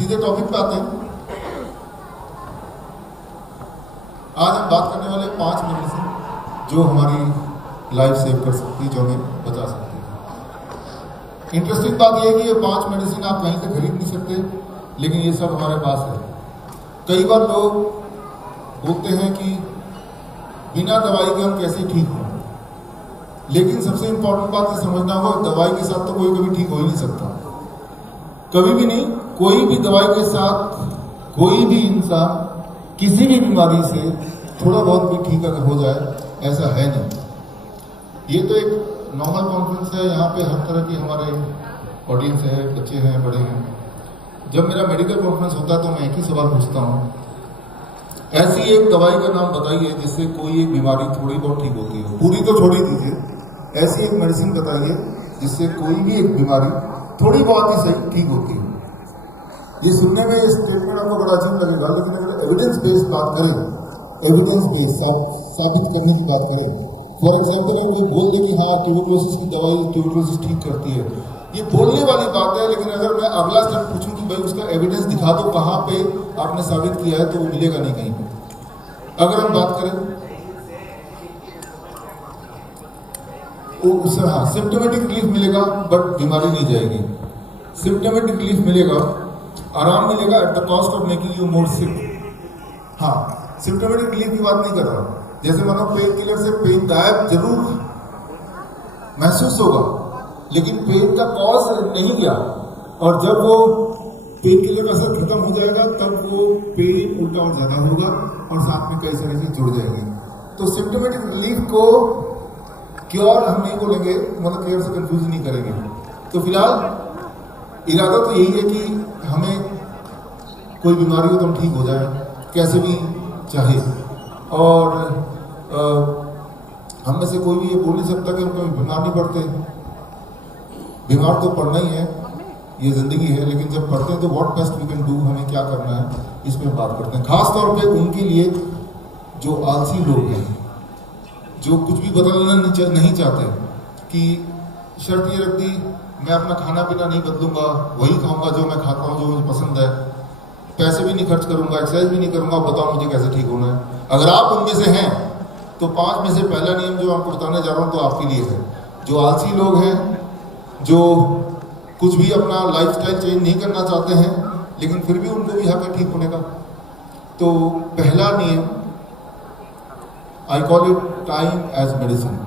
सीधे टॉपिक पे आते हैं। आज हम बात करने वाले 5 मेडिसिन जो हमारी लाइफ सेव कर सकती है, जो हमें बचा सकती है। इंटरेस्टिंग बात यह है कि ये 5 मेडिसिन आप कहीं से खरीद नहीं सकते, लेकिन ये सब हमारे पास है। कई बार लोग बोलते हैं कि बिना दवाई के हम कैसे ठीक हों, लेकिन सबसे इंपॉर्टेंट बात ये समझना होगा, दवाई के साथ तो कोई कभी ठीक हो ही नहीं सकता, कभी भी नहीं। कोई भी दवाई के साथ कोई भी इंसान किसी भी बीमारी से थोड़ा बहुत भी ठीक अगर हो जाए, ऐसा है नहीं। ये तो एक नॉर्मल कॉन्फ्रेंस है, यहाँ पे हर तरह की हमारे ऑडियंस है, बच्चे हैं, बड़े हैं। जब मेरा मेडिकल कॉन्फ्रेंस होता है तो मैं एक ही सवाल पूछता हूँ, ऐसी एक दवाई का नाम बताइए जिससे कोई एक बीमारी थोड़ी बहुत ठीक होती हो। पूरी तो छोड़ ही दीजिए, ऐसी एक मेडिसिन बताइए जिससे कोई भी एक बीमारी थोड़ी बहुत ही सही ठीक होती हो। ये सुनने में ये स्टेटमेंट आपको बड़ा अजीब लगेगा, लेकिन अगर एविडेंस बेस्ड बात करें, एविडेंस बेस्ड साबित करने की बात करें, फॉर एग्जाम्पल हम ये बोल दें कि हाँ ट्यूबरक्लोसिस की दवाई ट्यूबरक्लोसिस ठीक करती है, ये बोलने वाली बात है। लेकिन अगर मैं अगला स्टेप पूछूं कि भाई उसका एविडेंस दिखा दो, कहाँ पे आपने साबित किया है, तो वो मिलेगा नहीं कहीं पे। अगर हम बात करें उससे हाँ सिम्टोमेटिक रिलीफ मिलेगा, बट बीमारी नहीं जाएगी। सिम्टोमेटिक रिलीफ मिलेगा, आराम मिलेगा at the cost of making you more sick. हाँ, सिम्टोमेटिक रिलीफ की बात नहीं कर रहा। जैसे मानो पेन किलर से पेन गायब जरूर महसूस होगा, लेकिन पेन का कॉज नहीं गया, और जब वो पेन किलर का असर खत्म हो जाएगा तब वो पेन उल्टा और ज्यादा होगा और साथ में कई सारी चीज जुड़ जाएंगी। तो सिम्टोमेटिक रिलीफ को क्योर हम नहीं बोलेंगे, मतलब केयर से कंफ्यूज नहीं करेंगे। तो फिलहाल इरादा तो यही है कि हमें कोई बीमारी हो तो हम ठीक हो जाए, कैसे भी चाहे। और हम में से कोई भी ये बोल नहीं सकता कि हम कभी बीमार नहीं पड़ते। बीमार तो पड़ना ही है, ये जिंदगी है, लेकिन जब पढ़ते हैं तो what best we can do, हमें क्या करना है, इसमें बात करते हैं। खास तौर पे उनके लिए जो आलसी लोग हैं, जो कुछ भी बदलना नहीं चाहते, कि शर्त ये रख दी मैं अपना खाना पीना नहीं बदलूंगा, वही खाऊंगा जो मैं खाता हूँ, जो मुझे पसंद है, पैसे भी नहीं खर्च करूंगा, एक्सरसाइज भी नहीं करूंगा, बताओ मुझे कैसे ठीक होना है। अगर आप उनमें से हैं तो 5 में से पहला नियम जो आपको बताने जा रहा हूँ तो आपके लिए है। जो आलसी लोग हैं, जो कुछ भी अपना लाइफस्टाइल चेंज नहीं करना चाहते हैं, लेकिन फिर भी उनको भी हक है ठीक होने का, तो पहला नियम I call it time as medicine.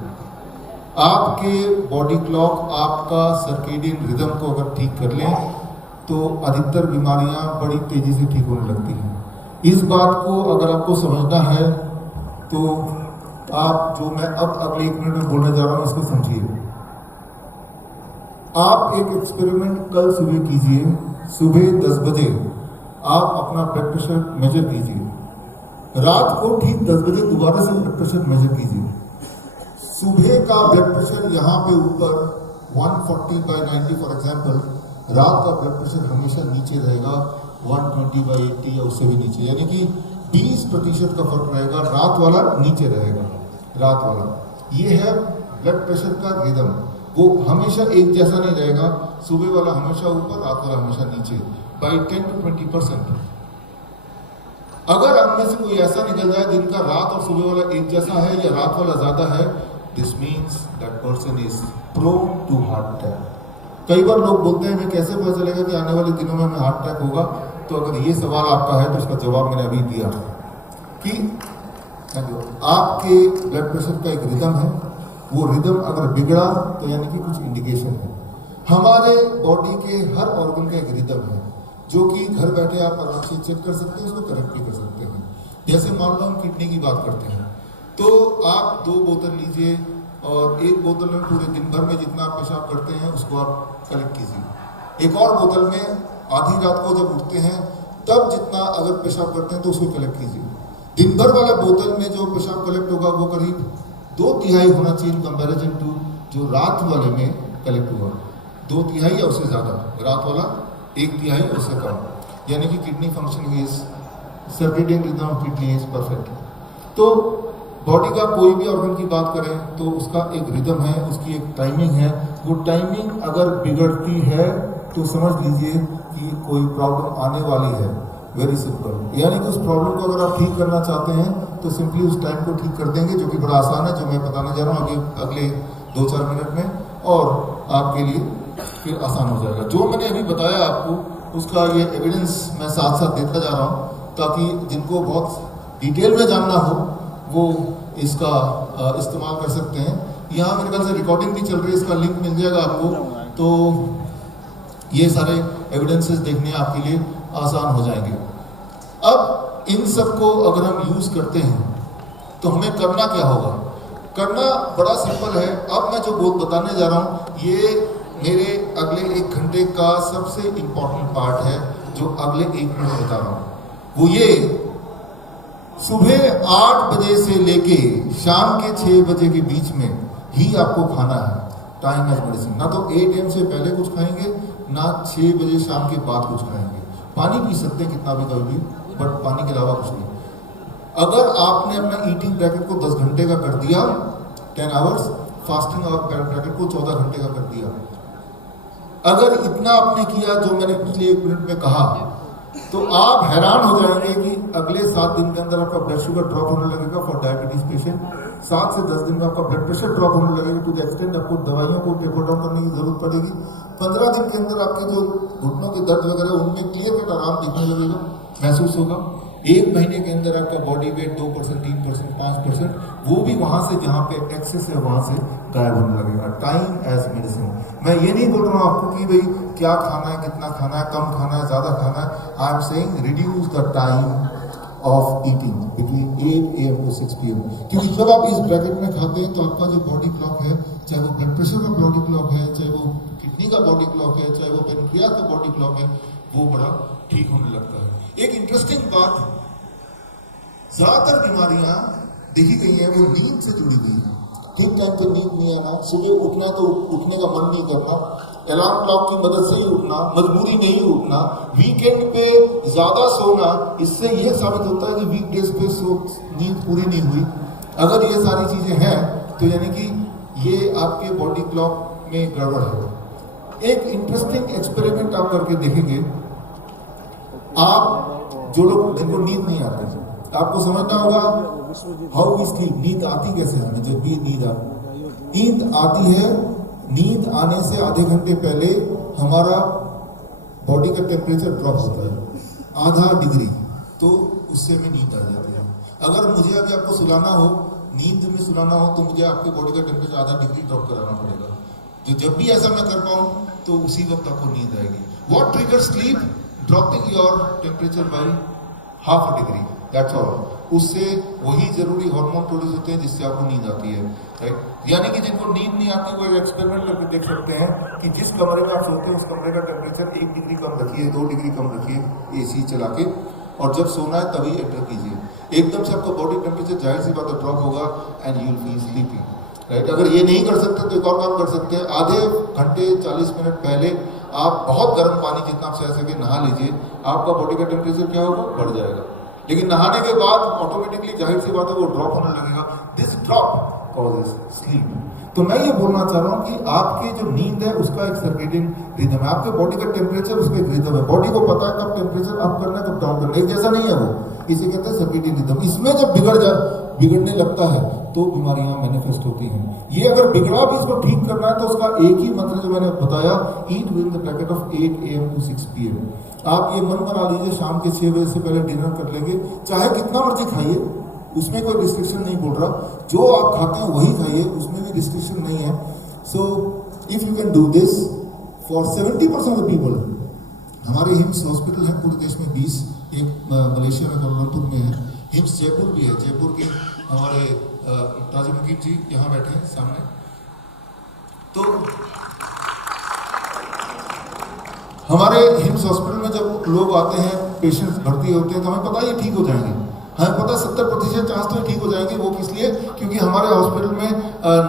आपके बॉडी क्लॉक, आपका सर्केडियन रिदम को अगर ठीक कर लें तो अधिकतर बीमारियां बड़ी तेजी से ठीक होने लगती हैं। इस बात को अगर आपको समझना है तो आप जो मैं अब अगले 1 मिनट में बोलने जा रहा हूं इसको समझिए। आप एक एक्सपेरिमेंट कल सुबह कीजिए, सुबह 10 बजे आप अपना ब्लड प्रेशर मेजर कीजिए, रात को ठीक 10 बजे दोबारा से ब्लड प्रेशर मेजर कीजिए। सुबह का ब्लड प्रेशर यहाँ पे ऊपर 140/90 फॉर एग्जाम्पल, रात का ब्लड प्रेशर हमेशा नीचे रहेगा 120/80 या उससे भी नीचे, यानी कि 20% का फर्क रहेगा, रात वाला नीचे रहेगा, रात वाला। ये है ब्लड प्रेशर का रिदम, वो हमेशा एक जैसा नहीं रहेगा, सुबह वाला हमेशा ऊपर, रात वाला हमेशा नीचे, बाई 10 to 20%। अगर हम में से कोई ऐसा निकल जाए जिनका रात और सुबह वाला एक जैसा है या रात वाला ज्यादा है, this means that person is prone to heart attack. कई बार लोग बोलते हैं हमें कैसे पता चलेगा कि आने वाले दिनों में हमें हार्ट अटैक होगा। तो अगर ये सवाल आपका है तो उसका जवाब मैंने अभी दिया कि आपके ब्लड प्रेशर का एक रिदम है, वो रिदम अगर बिगड़ा तो यानी कि कुछ इंडिकेशन है। हमारे बॉडी के हर ऑर्गन का एक रिदम है जो कि घर बैठे आप आराम से चेक कर सकते हैं, उसको करेक्ट भी कर सकते हैं। जैसे मान लो हम किडनी की बात करते हैं, तो आप 2 बोतल लीजिए और एक बोतल में पूरे दिन भर में जितना आप पेशाब करते हैं उसको आप कलेक्ट कीजिए। एक और बोतल में आधी रात को जब उठते हैं तब जितना अगर पेशाब करते हैं तो उसको कलेक्ट कीजिए। दिन भर वाला बोतल में जो पेशाब कलेक्ट होगा वो करीब 2/3 होना चाहिए इन कंपेरिजन टू जो रात वाले में कलेक्ट हुआ, 2/3 या उससे ज़्यादा, रात वाला 1/3 उससे कम, यानी कि kidney function is circadian rhythm of kidney is perfect. तो बॉडी का कोई भी ऑर्गन की बात करें तो उसका एक रिदम है, उसकी एक टाइमिंग है। वो टाइमिंग अगर बिगड़ती है तो समझ लीजिए कि कोई प्रॉब्लम आने वाली है, वेरी सिंपल, यानी कि उस प्रॉब्लम को अगर आप ठीक करना चाहते हैं तो सिंपली उस टाइम को ठीक कर देंगे, जो कि बड़ा आसान है, जो मैं बताने जा रहा हूँ आगे अगले 2-4 मिनट में, और आपके लिए फिर आसान हो जाएगा। जो मैंने अभी बताया आपको उसका ये एविडेंस मैं साथ साथ देता जा रहा हूँ, ताकि जिनको बहुत डिटेल में जानना हो वो इसका इस्तेमाल कर सकते हैं। यहाँ मेरे ख्याल से रिकॉर्डिंग भी चल रही है, इसका लिंक मिल जाएगा आपको, तो ये सारे एविडेंसेस देखने आपके लिए आसान हो जाएंगे। अब इन सब को अगर हम यूज़ करते हैं तो हमें करना क्या होगा? करना बड़ा सिंपल है। अब मैं जो बताने जा रहा हूँ ये मेरे अगले 1 घंटे का सबसे इम्पोर्टेंट पार्ट है, जो अगले 1 मिनट बता रहा हूँ। वो ये, सुबह 8 बजे से लेके शाम के 6 बजे के बीच में ही आपको खाना है। Time as medicine. ना तो 8 AM से पहले कुछ खाएंगे, ना 6 बजे शाम के बाद कुछ खाएंगे। पानी पी सकते हैं कितना भी कभी भी, बट पानी के अलावा कुछ नहीं। अगर आपने अपना ईटिंग ब्रैकेट को 10 घंटे का कर दिया, 10 आवर्स, फास्टिंग ब्रैकेट को 14 घंटे का कर दिया, अगर इतना आपने किया जो मैंने पिछले 1 मिनट में कहा, तो आप हैरान हो जाएंगे कि अगले 7 दिन के अंदर आपका ब्लड शुगर ड्रॉप होने लगेगा फॉर डायबिटीज पेशेंट। 7 से 10 दिन में आपका ब्लड प्रेशर ड्रॉप होने लगेगा, टू द एक्सटेंड आपको दवाइयों को टेपर डाउन करने की जरूरत पड़ेगी। 15 दिन के अंदर आपके जो घुटनों के दर्द वगैरह उनमें क्लियर कट आराम दिखने लगेगा, महसूस होगा। 1 महीने के अंदर आपका बॉडी वेट 2%, 3%, 5%, वो भी वहां से जहां पे एक्सेस है वहां से गायब होने लगेगा। Time as medicine. मैं ये नहीं बोल रहा हूँ आपको कि भाई क्या खाना है, कितना खाना है, कम खाना है, ज्यादा खाना है। I am saying reduce the time of eating between 8 AM to 6 PM। क्योंकि जब आप इस ब्रैकेट में खाते हैं तो आपका जो बॉडी क्लॉक है, चाहे वो ब्लड प्रेशर का बॉडी क्लॉक है, चाहे वो किडनी का बॉडी क्लॉक है, चाहे वो पेनक्रियास का बॉडी क्लॉक है, वो बड़ा ठीक होने लगता है। एक इंटरेस्टिंग बात, ज्यादातर बीमारियां देखी गई है वो नींद से जुड़ी हुई है। ठीक टाइम पे नींद नहीं आना, सुबह उठना तो उठने का मन नहीं करना, अलार्म क्लॉक की मदद से ही उठना, मजबूरी नहीं उठना, वीकेंड पे ज्यादा सोना, इससे यह साबित होता है कि वीकडेज पे नींद पूरी नहीं हुई। अगर ये सारी चीजें हैं तो यानी कि ये आपके बॉडी क्लॉक में गड़बड़ है। एक इंटरेस्टिंग एक्सपेरिमेंट आप करके देखेंगे। आप जो लोग जिनको नींद नहीं आती, आपको समझना होगा हाउ वी स्लीप, नींद आती कैसे हमें। जब भी नींद आती है, नींद आने से आधे घंटे पहले हमारा बॉडी का टेम्परेचर ड्रॉप होता है आधा डिग्री, तो उससे हमें नींद आ जाती है। अगर मुझे अभी आपको सुलाना हो, नींद में सुलाना हो, तो मुझे आपके बॉडी का टेम्परेचर आधा डिग्री ड्रॉप कराना पड़ेगा। तो जब भी ऐसा मैं कर पाऊँ तो उसी वक्त आपको नींद आएगी। What trigger sleep? Dropping your temperature by ½ degree, that's all. उससे वही जरूरी हार्मोन प्रोड्यूस होते हैं जिससे आपको नींद आती है, राइट। यानी कि जिनको नींद नहीं आती वो एक्सपेरिमेंट करके देख सकते हैं कि जिस कमरे में आप सोते हैं उस कमरे का टेम्परेचर 1 डिग्री कम रखिए, 2 डिग्री कम रखिए एसी चला के, और जब सोना है तभी एंटर कीजिए। एकदम से आपका बॉडी टेम्परेचर जाहिर सी बात है ड्रॉप होगा and you will be sleeping, right. अगर ये नहीं कर सकते तो एक और काम कर सकते हैं, आधे घंटे 40 मिनट पहले आप बहुत गर्म पानी जितना आप सह सके नहा लीजिए। आपका बॉडी का टेम्परेचर क्या होगा? बढ़ जाएगा। लेकिन नहाने के बाद ऑटोमेटिकली जाहिर सी बात है वो ड्रॉप होने लगेगा। This drop causes sleep. तो मैं ये बोलना चाह रहा हूँ कि आपकी जो नींद है उसका एक सर्केडियन रिदम है, आपके बॉडी का टेम्परेचर उसका एक रिदम है। बॉडी को पता है कब टेम्परेचर अप करना है कब डाउन करना है, एक जैसा नहीं है वो, इसे कहते हैं सर्केडियन रिदम। इसमें जब बिगड़ने लगता है तो बीमारियां मैनिफेस्ट होती हैं। ये अगर बिगड़ा भी उसको ठीक करना है तो उसका एक ही मंत्र जो मैंने बताया, eat with the bracket of 8 AM to 6 PM। आप ये मन बना लीजिए शाम के 6 बजे से पहले डिनर कर लेंगे, चाहे कितना मर्जी खाइए, उसमें कोई रिस्ट्रिक्शन नहीं बोल रहा। जो आप खाते हैं वही खाइए, उसमें भी रिस्ट्रिक्शन नहीं है। So if you can do this for 70% of people. हमारे हिम्स हॉस्पिटल है पूरे देश में 20, एक मलेशिया में कोलंबो में है, हिम्स जयपुर भी है। जयपुर के हमारे ताज मुकीम जी यहाँ बैठे हैं सामने। तो हमारे हिम्स हॉस्पिटल में जब लोग आते हैं, पेशेंट्स भर्ती होते हैं, तो हमें पता है ये ठीक हो जाएंगे। हमें पता 70% चांस तो ठीक हो जाएंगे। वो किस लिए? क्योंकि हमारे हॉस्पिटल में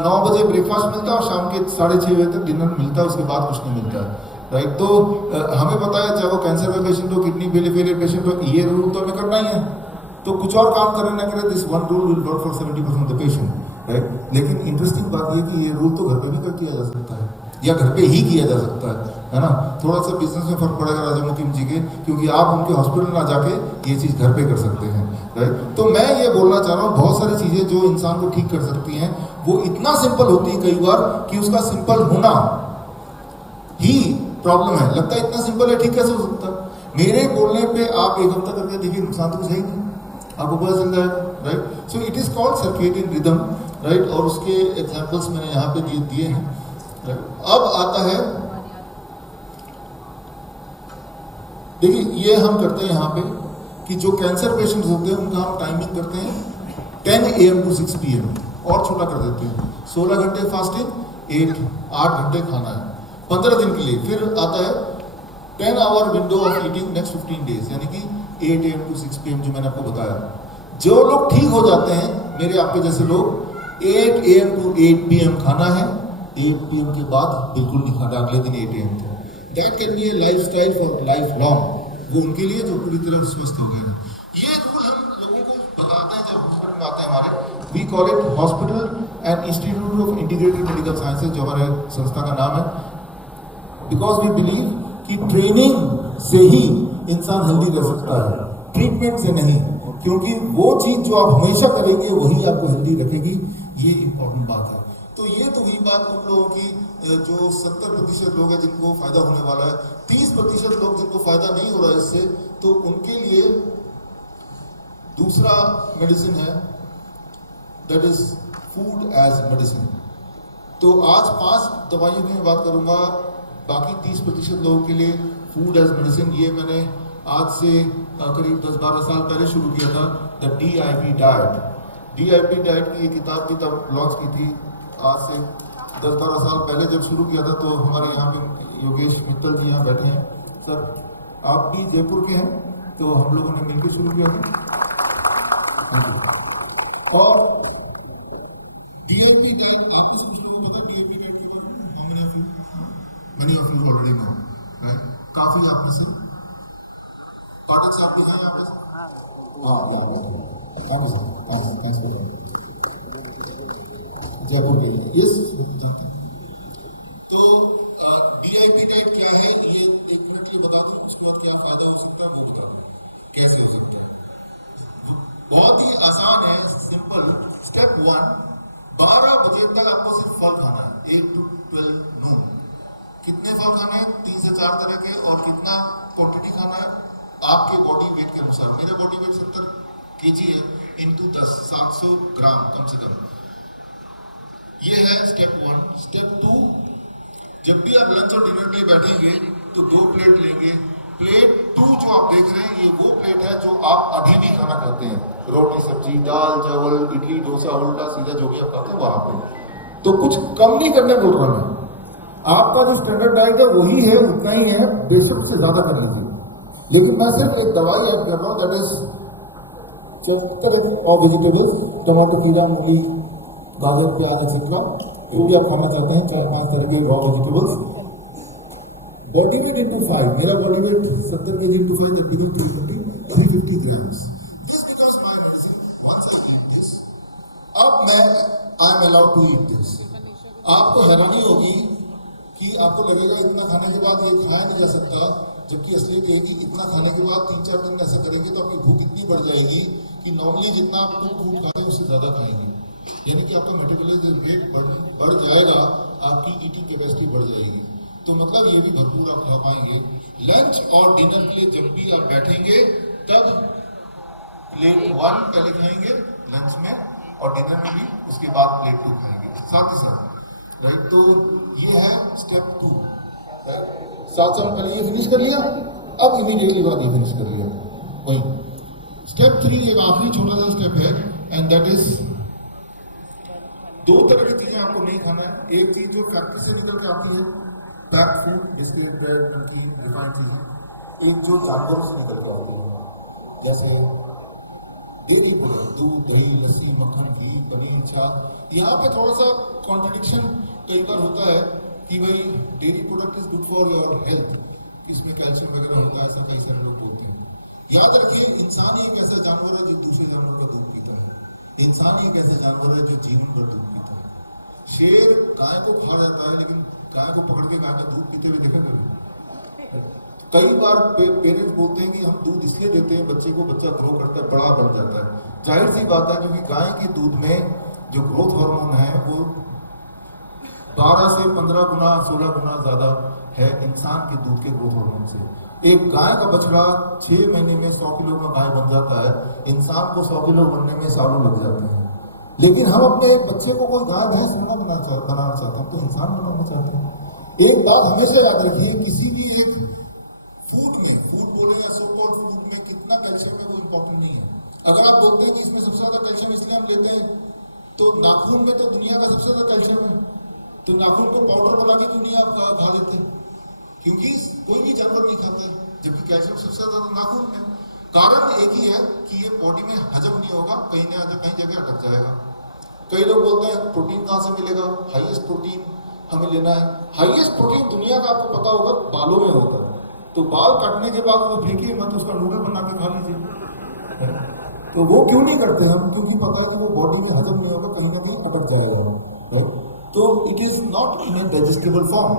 9 बजे ब्रेकफास्ट मिलता है और शाम के 6:30 बजे तक डिनर मिलता है, उसके बाद कुछ नहीं मिलता है, राइट। तो हमें पता है चाहे वो कैंसर का पेशेंट हो, किडनी फेलियर पेशेंट हो, ये रूल तो हमें करना ही है। तो कुछ और काम करें ना करें, this one rule will work for 70% of the patient, right. लेकिन इंटरेस्टिंग बात ये कि ये रूल तो घर पे भी कर किया जा सकता है या घर पे ही किया जा सकता है, है ना, थोड़ा सा बिजनेस में फर्क पड़ेगा राजा मुकीम जी के, क्योंकि आप उनके हॉस्पिटल ना जाके ये चीज़ घर पे कर सकते हैं, राइट। तो मैं ये बोलना चाह रहा हूँ, बहुत सारी चीज़ें जो इंसान को ठीक कर सकती हैं वो इतना सिंपल होती है कई बार कि उसका सिंपल होना ही प्रॉब्लम है। लगता है इतना सिंपल है, ठीक कैसे हो सकता है। मेरे बोलने पे आप एक हफ्ता करके देखिए, नुकसान तो कुछ है ही नहीं, आपको पता चल जाएगा, right. So it is called circadian rhythm, right. और उसके एग्जाम्पल्स मैंने यहाँ पे दिए हैं, राइट। अब आता है, देखिए ये हम करते हैं यहाँ पे कि जो कैंसर पेशेंट्स होते हैं उनका हम टाइमिंग करते हैं 10 AM to 6 PM, और छोटा कर देते हैं। 16 घंटे फास्टिंग, 8 घंटे खाना है 15 दिन के लिए। फिर आता है 10 hour window of eating next 15 days, यानी कि 8 AM to 6 PM जो मैंने आपको बताया। जो लोग ठीक हो जाते हैं, मेरे आपके जैसे लोग, 8 AM to 8 PM खाना है, 8 PM के बाद बिल्कुल नहीं खाना, अगले दिन 8 AM तक। That can be A life style for life long, वो उनके लिए जो पूरी तरह स्वस्थ हो गए हैं। ये रूल हम लोगों को बताते हैं जब हॉस्पिटल में आते हैं हमारे। We call it hospital and institute of integrated medical sciences, जो हमारे संस्था का नाम है, बिकॉज वी बिलीव कि ट्रेनिंग से ही इंसान हेल्दी रह सकता है, ट्रीटमेंट से नहीं, क्योंकि वो चीज़ जो आप हमेशा करेंगे वही आपको हेल्दी रखेगी। ये इंपॉर्टेंट बात है। तो ये तो हुई बात उन लोगों की जो 70% लोग हैं जिनको फायदा होने वाला है। 30% लोग जिनको फायदा नहीं हो रहा है इससे, तो उनके लिए दूसरा मेडिसिन है, that is food as medicine. तो आज 5 दवाइयों की मैं बात करूंगा, बाकी 30% लोगों के लिए फूड एज मेडिसिन। ये मैंने आज से करीब 10-12 साल पहले शुरू किया था, the DIP diet. DIP diet की ये किताब की तब लॉन्च की थी, आज से 10-12 साल पहले जब शुरू किया था। तो हमारे यहाँ पे योगेश मित्तल जी यहाँ बैठे हैं। सर आप भी जयपुर के हैं, तो हम लोगों ने मिलकर शुरू किया था। और DIP डाइट आपको कुछ लोगों को पता, DIP diet money of you already know, right. काफी आप में से पाठक साहब भी हैं यहाँ पे। जयपुर के लिए तो DIP डाइट क्या है, ये एक मिनट के लिए बता दूं, उसके बाद क्या फायदा हो सकता है वो बता दूं, कैसे हो सकता है। बहुत ही आसान है, सिंपल। स्टेप 1, 12 बजे तक आपको सिर्फ फल खाना है, 8 to 12 नून। कितने फल खाने हैं? 3 से 4 तरह के। और कितना क्वांटिटी खाना है? आपके बॉडी वेट के अनुसार। मेरा बॉडी वेट 70 kg है, इंटू 10, 700 ग्राम कम से कम। ये है स्टेप 1। स्टेप 2, जब भी आप लंच और डिनर के लिए बैठेंगे तो 2 प्लेट लेंगे। प्लेट 2 जो आप देख रहे हैं, ये वो प्लेट है जो आप अभी भी खाना खाते हैं, रोटी सब्जी दाल चावल इडली डोसा उल्टा सीधा जो भी आप खाते हैं वहां पे। तो कुछ कम नहीं करने बोल रहा मैं, आपका जो स्टैंडर्ड डाइट है वही है, उतना ही है, बेशक से ज्यादा कर लीजिए। लेकिन मैं सिर्फ एक दवाई ऐड कर रहा हूँ, दैट इज 4 तरह ऑफ वेजिटेबल्स, टमाटर खीरा मूली गाजर प्याज एक्सेट्रा, जो भी आप खाना चाहते हैं, 4-5 तरह के raw vegetables. Body weight into 5, मेरा body weight 70 kg into 5 that become 350 grams. Just because my medicine once I eat this, अब मैं I am allowed to eat this. आपको हैरानी होगी कि आपको लगेगा इतना खाने के बाद ये खाया नहीं जा सकता, जबकि असलियत ये है कि इतना खाने के बाद 3-4 दिन ऐसा करेंगे तो आपकी भूख इतनी बढ़ जाएगी कि नॉर्मली जितना आप 2 फूड खाते हैं उससे ज़्यादा खाएंगे, यानी कि आपका मेटाबॉलिज्म रेट बढ़ जाएगा, आपकी ईटिंग कैपेसिटी बढ़ जाएगी। तो मतलब ये भी भरपूर आप खा पाएंगे। लंच और डिनर के लिए जब भी आप बैठेंगे तब प्लेट 1 पहले खाएंगे लंच में, और डिनर में भी उसके बाद प्लेट 2 खाएंगे साथ ही साथ, राइट। तो ये है स्टेप 2। 7 साल पहले ये फिनिश कर लिया, अब इमीडिएटली बाद ये फिनिश कर लिया। वही स्टेप 3 एक आखिरी छोटा सा स्टेप है, एंड दैट इज 2 तरह की चीजें आपको नहीं खाना है। एक चीज जो फैक्ट्री से निकल के आती है, पैक्ड फूड, बिस्किट ब्रेड नमकीन रिफाइंड चीजें। एक जो जानवरों से निकल के आती है, जैसे डेयरी प्रोडक्ट, दूध दही लस्सी मक्खन घी पनीर चाट। यहाँ पे थोड़ा सा कॉन्ट्रडिक्शन कई बार होता है कि भाई dairy product is good for your health, इसमें कैल्शियम वगैरह होता है, ऐसा कई सारे लोग बोलते हैं। याद रखिए, इंसान ही एक ऐसा जानवर है जो दूसरे जानवर का दूध पीता है। इंसान ही एक ऐसा जानवर है जो जीवन भर दूध पीता है। शेर गाय को खा जाता है, लेकिन गाय को पकड़ के गाय का दूध पीते हुए देखोगे कई बार पेरेंट्स बोलते हैं कि हम दूध इसलिए देते हैं बच्चे को, बच्चा ग्रो करता है, बड़ा बन जाता है। जाहिर सी बात है, क्योंकि गाय के दूध में जो ग्रोथ हार्मोन है वो 12 से 15 गुना 16 गुना ज्यादा है इंसान के दूध के ग्रोथ हार्मोन से। एक गाय का बछड़ा 6 महीने में 100 किलो का गाय बन जाता है, इंसान को 100 किलो बनने में सालों लग जाते हैं। लेकिन हम अपने एक बच्चे को कोई गाय भैंस बनाना चाहते हैं, हम तो इंसान बनाना चाहते हैं। एक बात हमेशा याद रखिए, किसी भी एक फूड में, फूड बोले या सो कॉल्ड फूड में कितना कैल्शियम है वो इंपॉर्टेंट नहीं है। अगर आप बोलते हैं कि इसमें सबसे ज्यादा कैल्शियम इसलिए हम लेते हैं, तो नाखून में तो दुनिया का सबसे ज्यादा कैल्शियम है, तो नाखून को पाउडर बना के दुनिया खा लेते हैं, क्योंकि कोई भी जानवर नहीं खाता है, जबकि कैल्शियम सबसे ज्यादा नाखून में। कारण एक ही है कि ये बॉडी में हजम नहीं होगा, कहीं ना कहीं जगह अटक जाएगा। कई लोग बोलते हैं प्रोटीन कहाँ से मिलेगा, हाईएस्ट प्रोटीन हमें लेना है। हाईएस्ट प्रोटीन दुनिया का आपको पता होगा बालों में होता है, तो बाल काटने के बाद वो फेंकिए मत, उसका नूडल बना के खा लीजिए। तो वो क्यों नहीं करते हम, क्योंकि पता है कि वो बॉडी में हजम नहीं होगा, कहीं ना कहीं अटक जाएगा। तो it is not in A digestible form,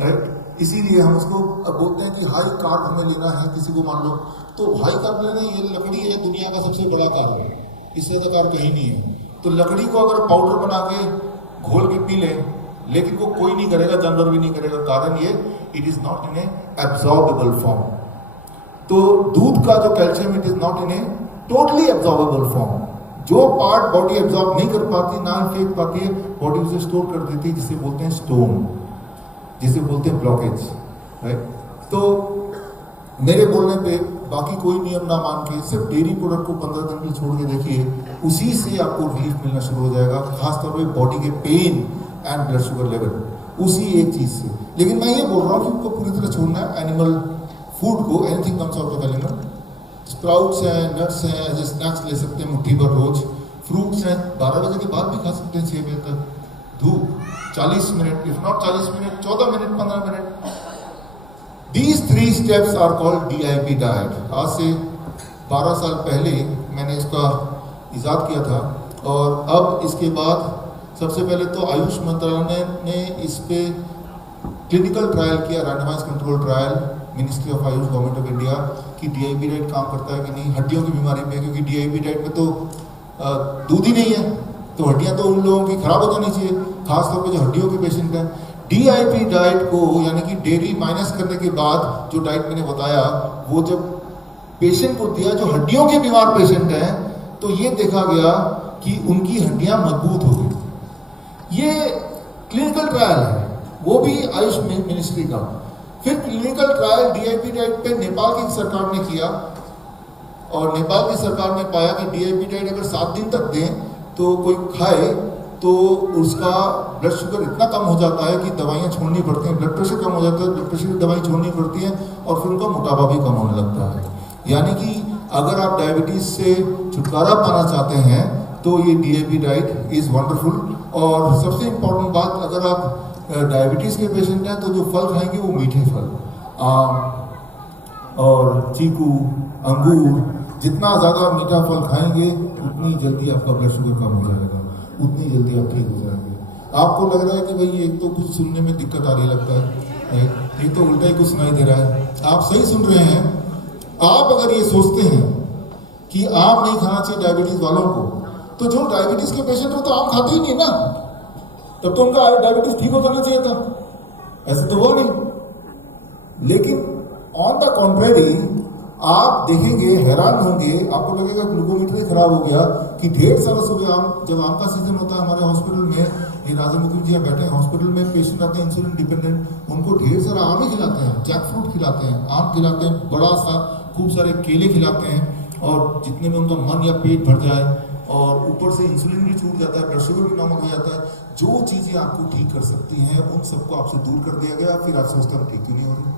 right. इसीलिए हम उसको बोलते हैं कि हाई कार्ब हमें लेना है। किसी को मान लो तो हाई कार्ब लेना, ये लकड़ी है दुनिया का सबसे बड़ा कार्ब, इससे ज्यादा कार्ब कहीं नहीं है। तो लकड़ी को अगर पाउडर बना के घोल के पी ले, लेकिन वो कोई नहीं करेगा, जानवर भी नहीं करेगा। कारण ये it is not in A absorbable form. तो दूध का जो calcium it is not in a totally absorbable form. जो पार्ट बॉडी एब्जॉर्ब नहीं कर पाती, ना फेंक पाती है, बॉडी उसे स्टोर कर देती है, जिसे बोलते हैं स्टोन, जिसे बोलते हैं ब्लॉकेज, राइट। तो मेरे बोलने पे बाकी कोई नियम ना मान के सिर्फ डेयरी प्रोडक्ट को 15 दिन के लिए छोड़ के देखिए, उसी से आपको रिलीफ मिलना शुरू हो जाएगा, खासतौर पे बॉडी के pain and blood sugar level, उसी एक चीज से। लेकिन मैं ये बोल रहा हूँ कि उनको पूरी तरह छोड़ना है एनिमल फूड को। Anything comes out of animal, sprouts हैं, नट्स हैं, एज स्नैक्स ले सकते हैं मुट्ठी भर रोज। फ्रूट्स हैं 12 बजे के बाद भी खा सकते हैं, 6 बजे तक। धूप 40 minute, if not 40 minute, 14 minute, 15 minute. These 3 steps are called DIP diet। आज से 12 साल पहले मैंने इसका इजाद किया था, और अब इसके बाद सबसे पहले तो आयुष मंत्रालय ने इस पे क्लिनिकल ट्रायल किया, randomise control trial, ministry of Ayush, government of India, कि DIP डाइट काम करता है कि नहीं हड्डियों की बीमारी में। क्योंकि DIP डाइट में तो दूध ही नहीं है, तो हड्डियां तो उन लोगों की खराब हो जानी चाहिए, खासतौर पे जो हड्डियों के पेशेंट हैं। DIP डाइट को, यानी कि डेयरी माइनस करने के बाद जो डाइट मैंने बताया, वो जब पेशेंट को दिया जो हड्डियों के बीमार पेशेंट हैं, तो ये देखा गया कि उनकी हड्डियां मजबूत हो गई। ये क्लिनिकल ट्रायल है, वो भी आयुष मिनिस्ट्री का। फिर क्लिनिकल ट्रायल DIP डाइट पे नेपाल की सरकार ने किया, और नेपाल की सरकार ने पाया कि DIP डाइट अगर 7 दिन तक दें तो कोई खाए तो उसका ब्लड शुगर इतना कम हो जाता है कि दवाइयाँ छोड़नी पड़ती हैं, ब्लड प्रेशर कम हो जाता है, ब्लड प्रेशर की दवाई छोड़नी पड़ती है, और फिर उनका मोटापा भी कम होने लगता है। यानी कि अगर आप डायबिटीज से छुटकारा पाना चाहते हैं तो ये DIP डाइट इज़ वंडरफुल। और सबसे इम्पोर्टेंट बात, अगर आप डायबिटीज़ के पेशेंट हैं तो जो फल खाएंगे वो मीठे फल, आम और चीकू, अंगूर, जितना ज़्यादा मीठा फल खाएंगे उतनी जल्दी आपका ब्लड शुगर कम हो जाएगा, उतनी जल्दी आप ठीक हो जाएंगे। आपको लग रहा है कि भाई एक तो कुछ सुनने में दिक्कत आ रही लगता है, ये तो उल्टा ही कुछ सुनाई दे रहा है। आप सही सुन रहे हैं। आप अगर ये सोचते हैं कि आम नहीं खाना चाहिए डायबिटीज वालों को, तो जो डायबिटीज के पेशेंट हो तो आम खाते ही नहीं ना, तब तो उनका डायबिटीज ठीक हो जाना चाहिए था, ऐसे तो हुआ नहीं। लेकिन ऑन द कॉन्ट्रेरी आप देखेंगे, हैरान होंगे, आपको लगेगा ग्लूकोमीटर ही खराब हो गया कि ढेर सारा सुबह जब आम का सीजन होता है हमारे हॉस्पिटल में, ये राजा मुखर्जी जी बैठे हैं हॉस्पिटल में, पेशेंट आते हैं इंसुलिन डिपेंडेंट, उनको ढेर सारा आम ही खिलाते हैं, जैक फ्रूट खिलाते हैं, आम खिलाते हैं, बड़ा सा खूब सारे केले खिलाते हैं, और जितने में उनका मन या पेट भर जाए, और ऊपर से इंसुलिन भी छूट जाता है, ब्लड शुगर भी नॉर्मल हो जाता है। जो चीज़ें आपको ठीक कर सकती हैं उन सबको आपसे दूर कर दिया गया, फिर आप सोचते हैं ठीक क्यों नहीं हो रही।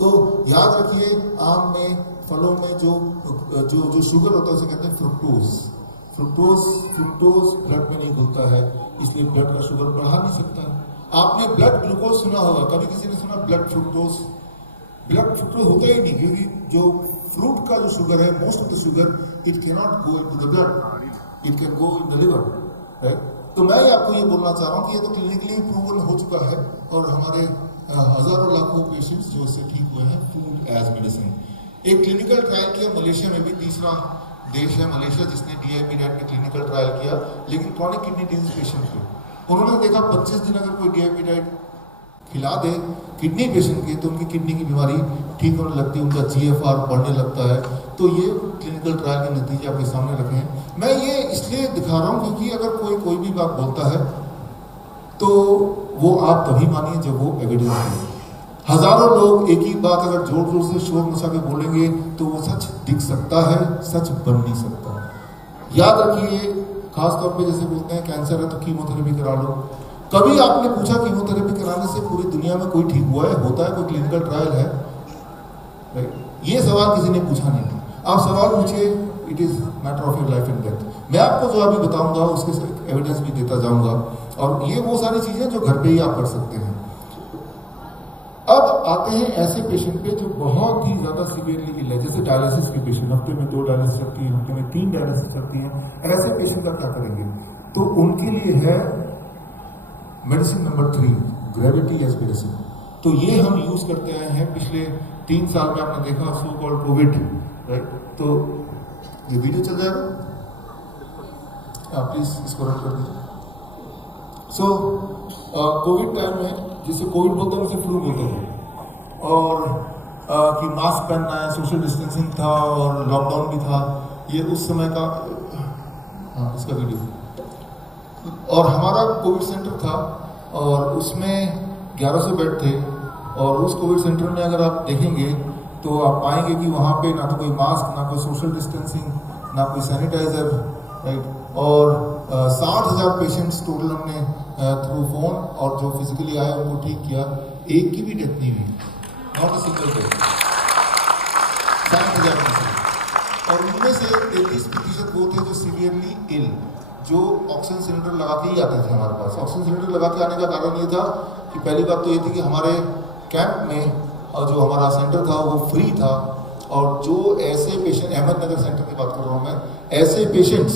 तो याद रखिए, आम में, फलों में जो शुगर होता है उसे कहते हैं फ्रुक्टोज। फ्रुक्टोज ब्लड में नहीं घुलता है, इसलिए ब्लड का शुगर बढ़ा नहीं सकता। आपने ब्लड ग्लूकोज सुना होगा, कभी किसी ने सुना ब्लड फ्रुक्टोज? ब्लड फ्रुक्टोज होता ही नहीं, क्योंकि जो फ्रूट का जो शुगर है, most of the sugar it can not go into the blood, it can go in the liver, right. तो मैं आपको ये बोलना चाह रहा हूँ कि ये तो क्लिनिकली प्रूवन हो चुका है, और हमारे हजारों लाखों पेशेंट्स जो इससे ठीक हुए हैं फूड एज मेडिसिन। एक क्लिनिकल ट्रायल किया मलेशिया में, भी तीसरा देश है मलेशिया जिसने DIP-NAT में क्लिनिकल ट्रायल किया, लेकिन क्रॉनिक किडनी डिजीज पेशेंट पे उन्होंने देखा 25 दिन अगर कोई DIP-NAT खिला दे किडनी पेशेंट की तो उनकी किडनी की बीमारी ठीक होने लगती है, उनका GFR बढ़ने लगता है। तो ये क्लिनिकल ट्रायल के नतीजे आपके सामने रखे हैं। मैं ये इसलिए दिखा रहा हूँ क्योंकि अगर कोई भी बात बोलता है तो वो आप तभी मानिए जब वो एविडेंस है। हजारों लोग एक ही बात अगर जोर जोर से शोर मचा के बोलेंगे तो वो सच दिख सकता है, सच बन नहीं सकता। याद रखिए, खासतौर पे जैसे बोलते हैं कैंसर है तो कीमोथेरेपी करा लो। कभी आपने पूछा कीमोथेरेपी कराने से पूरी दुनिया में कोई ठीक हुआ है, होता है, कोई क्लिनिकल ट्रायल है? राइट, ये सवाल किसी ने पूछा नहीं। आप सवाल पूछिए, it is matter of your life and death. मैं आपको जो अभी बताऊंगा उसके एविडेंस भी देता जाऊंगा, और ये वो सारी चीजें जो घर पे ही आप कर सकते हैं। अब आते हैं ऐसे पेशेंट पे जो बहुत ही ज्यादा सीवियरली इल है, जैसे डायलिसिस के पेशेंट, हफ्ते में 2 डायलिसिस चलती है, हफ्ते में 3 डायलिसिस चलती हैं। ऐसे पेशेंट का क्या करेंगे? तो उनके लिए है medicine number 3, gravity as medicine. तो ये हम यूज करते आए हैं पिछले 3 साल में। आपने देखा सो कॉल्ड कोविड, राइट? तो ये वीडियो चल जाएगा, आप प्लीज इसको रन कर दीजिए। सो कोविड टाइम में, जिसे कोविड बोलते हैं उसे फ्लू बोलते हैं, और कि मास्क पहनना है, सोशल डिस्टेंसिंग था और लॉकडाउन भी था, ये उस समय का इसका वीडियो। और हमारा कोविड सेंटर था और उसमें 1100 बेड थे, और उस कोविड सेंटर में अगर आप देखेंगे तो आप पाएंगे कि वहाँ पे ना तो कोई मास्क, ना कोई सोशल डिस्टेंसिंग, ना कोई सैनिटाइजर, राइट? और 60,000 पेशेंट्स टोटल हमने थ्रू फोन और जो फिजिकली आए उनको ठीक किया। एक की भी डेथ नहीं हुई, not a single death. 60,000 patient, और उनमें से 33% वो थे जो सीवियरली इल, जो ऑक्सीजन सिलेंडर लगा के ही आते थे हमारे पास। ऑक्सीजन सिलेंडर लगा के आने का कारण ये था कि पहली बात तो ये थी कि हमारे कैंप में जो हमारा सेंटर था वो फ्री था, और जो ऐसे पेशेंट, अहमदनगर सेंटर की बात कर रहा हूँ मैं, ऐसे पेशेंट्स,